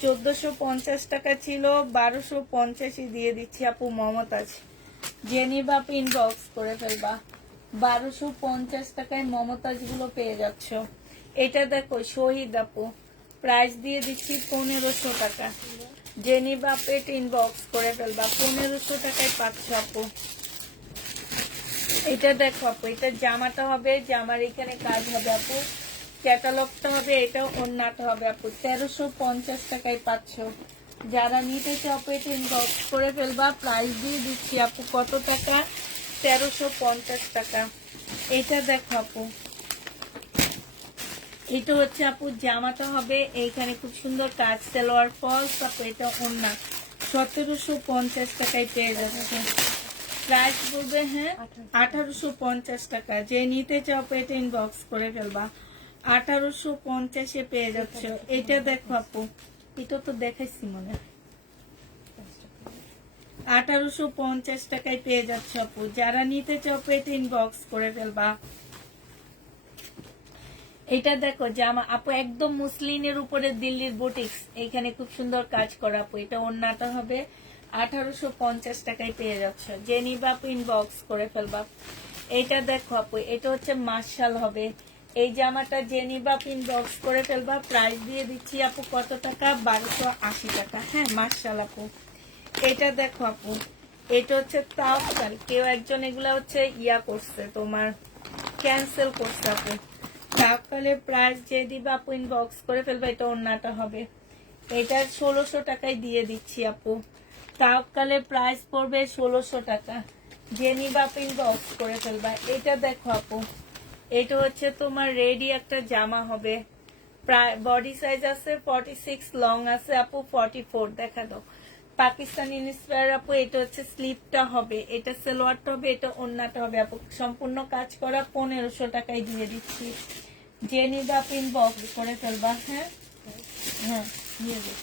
1450 টাকা ছিল, 1250-ই দিয়ে দিচ্ছি আপু মমতাজ। যে নিবা আপু ইনবক্স করে ফেলবা। 1250 টাকায় মমতাজ গুলো পেয়ে যাচ্ছ। এটা দেখো শহীদ আপু, প্রাইস দিয়ে দিচ্ছি 1500 টাকা। জেনি বাপেট ইনবক্স করে ফেলবা, 1500 টাকায় পাচ্ছ আপু। এটা দেখো আপু, এটা জামাটা হবে, জামার এখানে কাজ হবে আপু, ক্যাটালগটা হবে, এটা ওন্নাটা হবে আপু। 1350 টাকায় পাচ্ছ। যারা নিতে চাও আপু এটা ইনবক্স করে ফেলবা, প্রাইস দিয়ে দিচ্ছি আপু কত টাকা, 1350 টাকা। এটা দেখো আপু, এটা হচ্ছে আপু জামাটা হবে, এইখানে খুব সুন্দর কাজ, সালোয়ার ফলস আপু, এটা ওন্না। 1750 টাকায় পেয়ে যাচ্ছে। প্রাইস বলবে হ্যাঁ 1850 টাকা। যে নিতে চাও আপু এটা ইনবক্স করে ফেলবা, 1850-এ পেয়ে যাচ্ছ। এটা দেখো আপু, এটা তো দেখাইছি মনে হয়, 1850 টাকায় পেয়ে যাচ্ছ আপু। যারা নিতে চাও আপু এটা ইনবক্স করে ফেলবা। এটা দেখো জামা আপু, একদম মুসলিনের উপরে দিল্লির বুটিক্স, এইখানে খুব সুন্দর কাজ করা আপু। এটা ওন্নাটা হবে, 1850 টাকায় পেয়ে যাচ্ছ। যে নিবা আপু ইনবক্স করে ফেলবা। এটা দেখো আপু, এটা হচ্ছে মার্শাল হবে, এই জামাটা যে নিবা আপু ইনবক্স করে ফেলবা। প্রাইস দিয়ে দিচ্ছি আপু কত টাকা, 1280 টাকা। হ্যাঁ মার্শাল আপু। এটা দেখো আপু, এটা হচ্ছে তাওয়াক্কাল, কেউ একজন এগুলা হচ্ছে ইয়া করছে, তোমার ক্যান্সেল করছে আপু। তাওয়াক্কালের প্রাইস যে দিবা আপু ইনবক্স করে ফেলবা। এটা ওন্নাটা হবে, এটা 1600 টাকায় দিয়ে দিচ্ছি আপু। তাওয়াক্কালের প্রাইস পড়বে 1600 টাকা। যে নিবা আপু ইনবক্স করে ফেলবা। এটা দেখো আপু, এটা হচ্ছে তোমার রেডি একটা জামা হবে, প্রায় বডি সাইজ আছে 46, লং আছে আপু 44। দেখা দাও, পাকিস্তানি ইন্সপায়ার আপু। এটা হচ্ছে স্লিপটা হবে, এটা সালোয়ারটা হবে, এটা ওন্নাটা হবে আপু। সম্পূর্ণ কাজ করা, 1500 টাকায় দিয়ে দিচ্ছি। যে নিবা আপু ইনবক্স করে ফেলবা। হ্যাঁ হ্যাঁ নিয়ে যাও,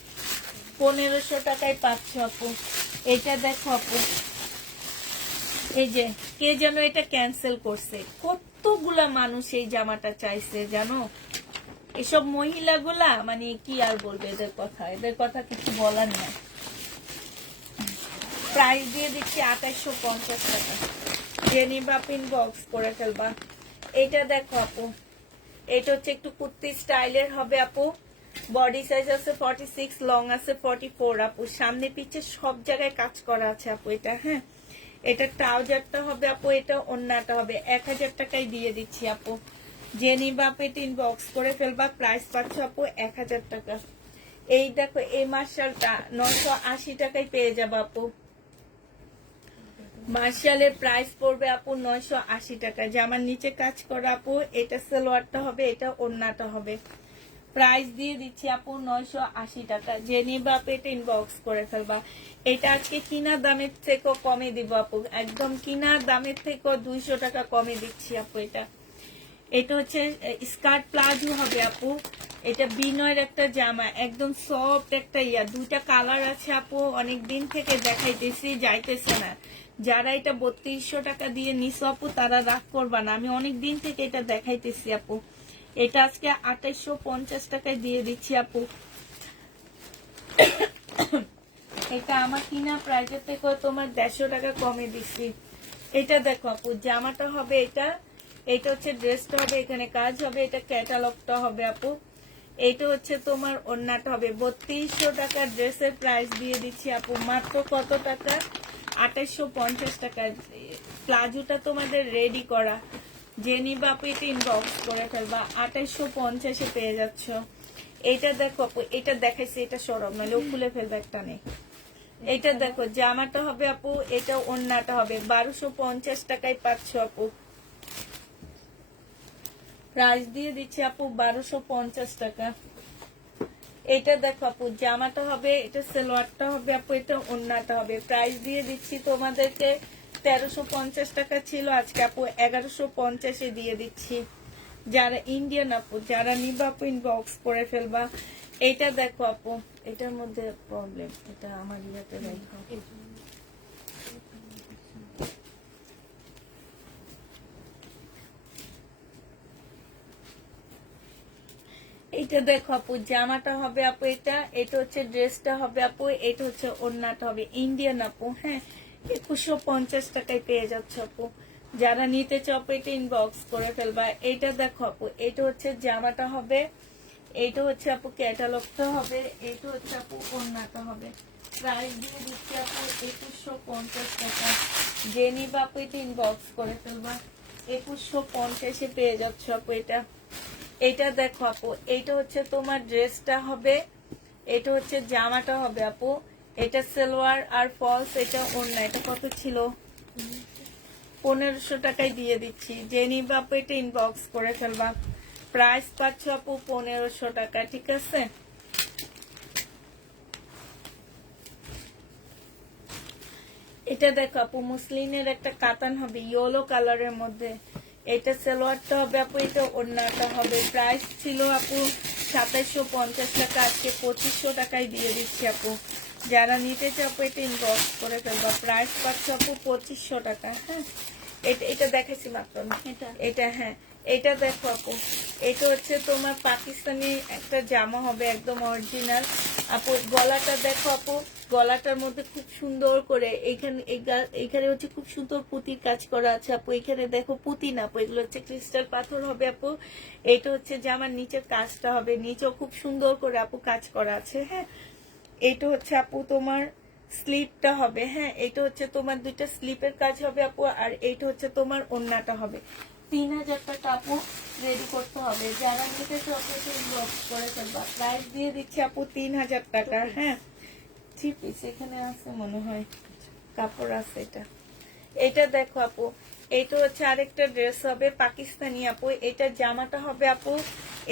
1500 টাকায় পাচ্ছ আপু। এটা দেখো আপু, এই যে কে যেন এটা ক্যান্সেল করছে, কতগুলা মানুষ এই জামাটা চাইছে জানো। এসব মহিলাগুলা মানে কি আর বলবে, এদের কথা কিছু বলার নাই। প্রাইস দিয়ে দিচ্ছি 2850 টাকা। যে নিবা ইনবক্স করে ফেলবা। এটা দেখো আপু, এটা হচ্ছে একটু কুর্তি স্টাইলের হবে আপু, বডি সাইজ আছে 46, লং আছে 44 আপু। সামনে পিছে সব জায়গায় কাজ করা আছে আপু। এটা হ্যাঁ, এটা ট্রাউজারটা হবে আপু, এটা ওন্নাটা হবে। 1000 টাকায় দিয়ে দিচ্ছি আপু। যে নিবা আপু এটা ইনবক্স করে ফেলবা। প্রাইস পাচ্ছ আপু 1000 টাকা। এই দেখো, এই মার্শালটা 980 টাকায় পেয়ে যাবো আপু। মার্শালের প্রাইস পড়বে আপু 980 টাকা। জামার নিচে কাজ করা আপু, এটা সালোয়ারটা হবে, এটা ওন্নাটা হবে। প্রাইস দিয়ে দিচ্ছি আপু 980 টাকা। যে নিবা আপু এটা ইনবক্স করে ফেলবা। এটা আজকে কিনা দামের থেকেও কমে দিব আপু, একদম কিনা দামের থেকেও 200 টাকা কমে দিচ্ছি আপু। এটা হচ্ছে স্কার্ট প্লাজো হবে আপু। এটা বিনয়ের একটা জামা, একদম সফট একটা ইয়া, দুইটা কালার আছে আপু। অনেক দিন থেকে দেখাইতেছি, যাইতেছে না। যারা এটা 3200 টাকা দিয়ে নিছো আপু তারা রাগ করবা না, আমি অনেক দিন থেকে এটা দেখাইতেছি আপু। এটা আজকে 2850 টাকায় দিয়ে দিচ্ছি আপু। এটা আমার কিনা প্রাইসের থেকে তোমার 150 টাকা কমে দিচ্ছি। এটা দেখো আপু, জামাটা হবে এটা, এটা হচ্ছে ড্রেসটা হবে, এখানে কাজ হবে, এটা ক্যাটালগটা হবে আপু। এটা হচ্ছে তোমার ওন্নাটা হবে। 3200 টাকা ড্রেসের প্রাইস দিয়ে দিচ্ছি আপু মাত্র কত টাকা, 2850 টাকা। প্লাজোটা তোমাদের রেডি করা। যে নিবা আপু এটা ইনবক্স করে ফেলবা। 2850-এ পেয়ে যাচ্ছ। এইটা দেখো আপু, এটা দেখাইছি, এটা সরব নাহলে খুলে ফেলবে একটা নেই। এটা দেখো, জামাটা হবে আপু, এটা ওন্নাটা হবে। 1250 টাকায় পাচ্ছ আপু। প্রাইস দিয়ে দিচ্ছি আপু 1250 টাকা। এটা দেখো আপু, জামাটা হবে, এটা সালোয়ারটা হবে আপু, এটা ওন্নাটা হবে। প্রাইস দিয়ে দিচ্ছি তোমাদেরকে 1350 টাকা ছিল, আজকে আপু 1150-এ দিয়ে দিচ্ছি। যারা ইন্ডিয়ান আপু, যারা নিবা আপু ইনবক্স করে ফেলবা। এটা দেখো আপু, এটার মধ্যে প্রবলেম, এটা আমার ইয়েতে দেখো। এটা দেখো আপু, জামাটা হবে আপু, এটা এটা হচ্ছে ড্রেসটা হবে আপু, এটা হচ্ছে ওড়নাটা হবে। ইন্ডিয়ান আপু, হ্যাঁ 2150 টাকায় পেয়ে যাচ্ছে আপু। যারা নিতে চাও এটা ইনবক্স করে ফেলবা। এটা দেখো আপু, এটা হচ্ছে জামাটা হবে, এটা হচ্ছে আপু ক্যাটালগটা হবে, এটা হচ্ছে আপু ওড়নাটা হবে। প্রাইস দিয়ে দিচ্ছি আপু 2150 টাকা। যে নিবা আপু এটা ইনবক্স করে ফেলবা। 2150 পেয়ে যাচ্ছ আপু এটা। এটা দেখো আপু, এটা হচ্ছে তোমার ড্রেসটা হবে, এটা হচ্ছে জামাটা হবে আপু। এটা সালোয়ার আর ফলস, এটা ওড়না। এটা কত ছিল? 1500 টাকায় দিয়ে দিচ্ছি। যে নিবা আপু এটা ইনবক্স করে ফেলবা। প্রাইস পাচ্ছ আপু 1500 টাকা, ঠিক আছে? এটা দেখো আপু, মুসলিনের একটা কাতান হবে ইয়েলো কালারের মধ্যে। এটা সালোয়ারটা হবে আপু, এটা ওড়নাটা হবে। প্রাইস ছিল আপু 2750 টাকা, আজকে 2500 টাকায় দিয়ে দিচ্ছি আপু। যারা নিতে চাও আপু এটা ইনবক্স করে ফেলবা। প্রাইস পাচ্ছ আপু 2500 টাকা। হ্যাঁ, এটা দেখাচ্ছি মাত্র না। এটা হ্যাঁ, এটা দেখো আপু, এটা হচ্ছে তোমার পাকিস্তানি একটা জামা হবে, একদম অরিজিনাল আপু। গলাটা দেখো আপু, গলাটার মধ্যে খুব সুন্দর করে এইখানে হচ্ছে খুব সুন্দর পুঁতির কাজ করা আছে আপু। এখানে দেখো পুঁতি না আপু, এগুলো হচ্ছে ক্রিস্টাল পাথর হবে আপু। এটা হচ্ছে জামার নিচের কাজটা হবে, নিচেও খুব সুন্দর করে আপু কাজ করা আছে। হ্যাঁ, এটা হচ্ছে আপু তোমার স্লিপটা হবে। হ্যাঁ, এটা হচ্ছে তোমার দুইটা স্লিপের কাজ হবে আপু, আর এইটা হচ্ছে তোমার ওড়নাটা হবে। 3000 টাকা আপু রেডি করতে হবে। যারা নিতে চাইছে ইনবক্স করে ফেলবা। প্রাইস দিয়ে দিচ্ছি আপু 3000 টাকা। হ্যাঁ, 3 পিস এখানে আছে মনে হয়, কাপড় আছে। এটা দেখো আপু, এটা হচ্ছে আরেকটা ড্রেস হবে পাকিস্তানি আপু। এটা জামাটা হবে আপু,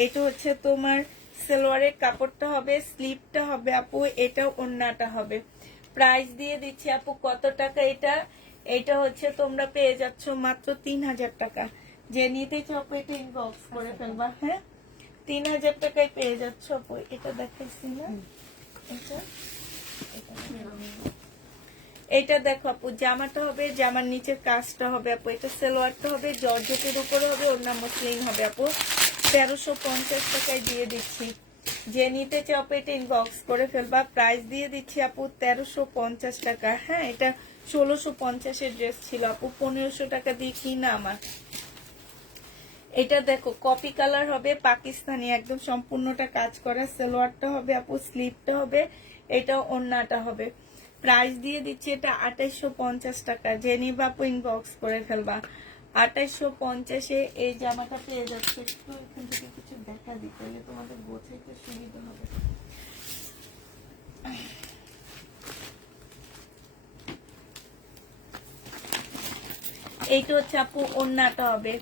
এটা হচ্ছে তোমার সালোয়ারের কাপড়টা হবে, স্লিপটা হবে আপু, এটা ওড়নাটা হবে। প্রাইস দিয়ে দিচ্ছি আপু কত টাকা এটা? এটা হচ্ছে তোমরা পেয়ে যাচ্ছ মাত্র 3000 টাকা। যে নিতে চাও আপু এটা ইনবক্স করে ফেলবা। হ্যাঁ, 3000 টাকায় পেয়ে যাচ্ছ আপু। এটা দেখাইছি না? এটা এটা দেখো আপু, জামাটা হবে, জামার নিচের কাজটা হবে আপু। এটা সালোয়ারটা হবে, জর্জেটের উপরে হবে, ওড়না মসলিন হবে আপু। 1350 টাকায় দিয়ে দিচ্ছি। যে নিতে চাও আপু এটা ইনবক্স করে ফেলবা। প্রাইস দিয়ে দিচ্ছি আপু 1350 টাকা। হ্যাঁ, এটা 1650 ড্রেস ছিল আপু, 1500 টাকা দিয়ে কিনা আমার। এটা দেখো কপি কালার হবে, পাকিস্তানি, একদম সম্পূর্ণটা কাজ করা। সালোয়ারটা হবে আপু, স্লিপটা হবে, এটা ওড়নাটা হবে। প্রাইস দিয়ে দিচ্ছি এটা 2850 টাকা। যে নিবা আপু ইনবক্স করে ফেলবা। 2850 এই জামাটা পেয়ে যাচ্ছে। একটু এখান থেকে কিছু দেখা দিতে হলে তোমাদের বোঝাইতে সুবিধা হবে। এইটা হচ্ছে আপু ওড়নাটা হবে,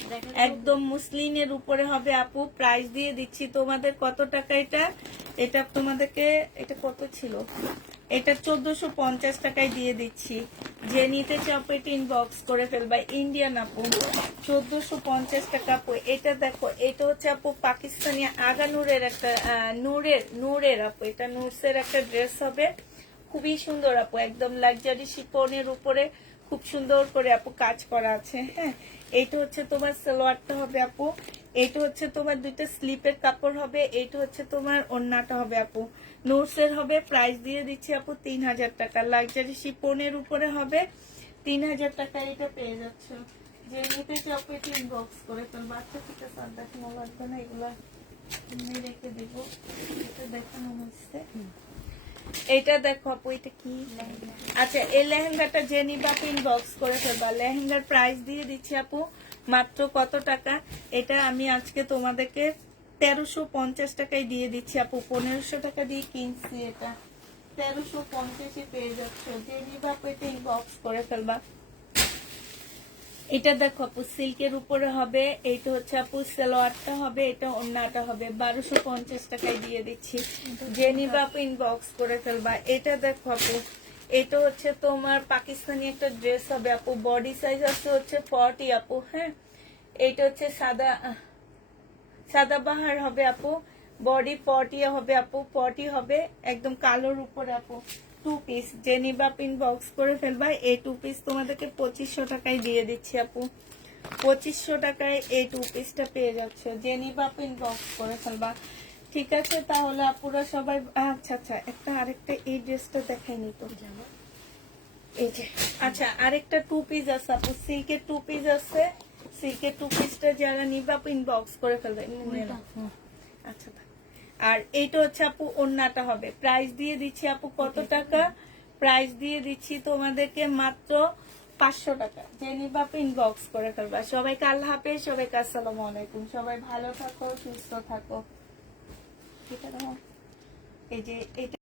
একদম মুসলিনের উপরে হবে আপু। প্রাইস দিয়ে দিচ্ছি তোমাদের কত টাকা এটা? এটা তোমাদেরকে, এটা কত ছিল? এটা 1450 টাকায় দিয়ে দিচ্ছি। যে নিতে চাও আপু এটা ইনবক্স করে ফেলবা। ইন্ডিয়ান আপু, 1450 টাকা আপু। এটা দেখো, এটা হচ্ছে আপু পাকিস্তানি আগা নূরের একটা নূরের আপু, এটা নূরসের একটা ড্রেস হবে, খুবই সুন্দর আপু, একদম লাক্সারি শিফনের উপরে খুব সুন্দর করে আপু কাজ করা আছে। হ্যাঁ, এইটা হচ্ছে তোমার সালোয়ারটা হবে আপু, এইটা হচ্ছে তোমার দুইটা স্লিপের কাপড় হবে, এইটা হচ্ছে তোমার ওড়নাটা হবে আপু। নোটসের হবে। প্রাইস দিয়ে দিচ্ছি আপু 3000 টাকা। লাক্সারি শিফনের উপরে হবে, 3000 টাকা এটা পেয়ে যাচ্ছ। যে নিতে চাও আপু এটা ইনবক্স করে ফেলবো। আচ্ছা ঠিক আছে, আর দেখানো লাগবে না, এগুলা রেখে দেবো। এটা দেখানো হচ্ছে। এটা দেখো আপু, এটা কি? আচ্ছা, এই লেহেঙ্গাটা যে নিবা ইনবক্স করে ফেলবা। লেহেঙ্গার প্রাইস দিয়ে দিচ্ছি আপু মাত্র কত টাকা? এটা আমি আজকে তোমাদেরকে 1350 টাকায় দিয়ে দিচ্ছি আপু। 1500 টাকা দিয়ে কিনছি, এটা 1350 পেয়ে যাচ্ছ। যে নিবা আপু এটা ইনবক্স করে ফেলবা। এটা দেখো আপু, সিল্কের উপরে হবে, এইটা হচ্ছে আপু সালোয়ারটা হবে, এটা ওড়নাটা হবে। 1250 টাকায় দিয়ে দিচ্ছি। যে নিবা আপু ইনবক্স করে ফেলবা। এটা দেখো আপু, এটা হচ্ছে তোমার পাকিস্তানি একটা ড্রেস হবে আপু। বডি সাইজ আছে হচ্ছে 40 আপু। হ্যাঁ, এইটা হচ্ছে সাদা বাহার হবে আপু। বডি 40 হবে আপু, 40 হবে, একদম কালোর উপরে আপু। 2 পিস। যে নিবা ইনবক্স করে ফেলবা। এই 2 পিস তোমাদেরকে 2500 টাকায় দিয়ে দিচ্ছি আপু। 2500 টাকায় এই 2 পিসটা পেয়ে যাচ্ছে। যে নিবা ইনবক্স করে ফেলবা। ঠিক আছে, তাহলে আপুরা সবাই, আচ্ছা আচ্ছা, আরেকটা এই ড্রেসটা দেখাই নি তো। এই যে আচ্ছা আরেকটা টু পিস আছে আপু, সিল্কের টু পিস আছে। সিল্কের টু পিসটা যারা নিবা আপু ইনবক্স করে ফেলবে। আচ্ছা থাক। আর এইটা হচ্ছে আপু ওন্নাটা হবে। প্রাইস দিয়ে দিচ্ছি আপু কত টাকা? প্রাইস দিয়ে দিচ্ছি তোমাদেরকে মাত্র 500 টাকা। যে নিবা আপু ইনবক্স করে ফেলবা। সবাইকে আল্লাহ হাফেজ, সবাইকে আসসালামু আলাইকুম। সবাই ভালো থাকো, সুস্থ থাকো। ঠিক আছে, এই যে এটা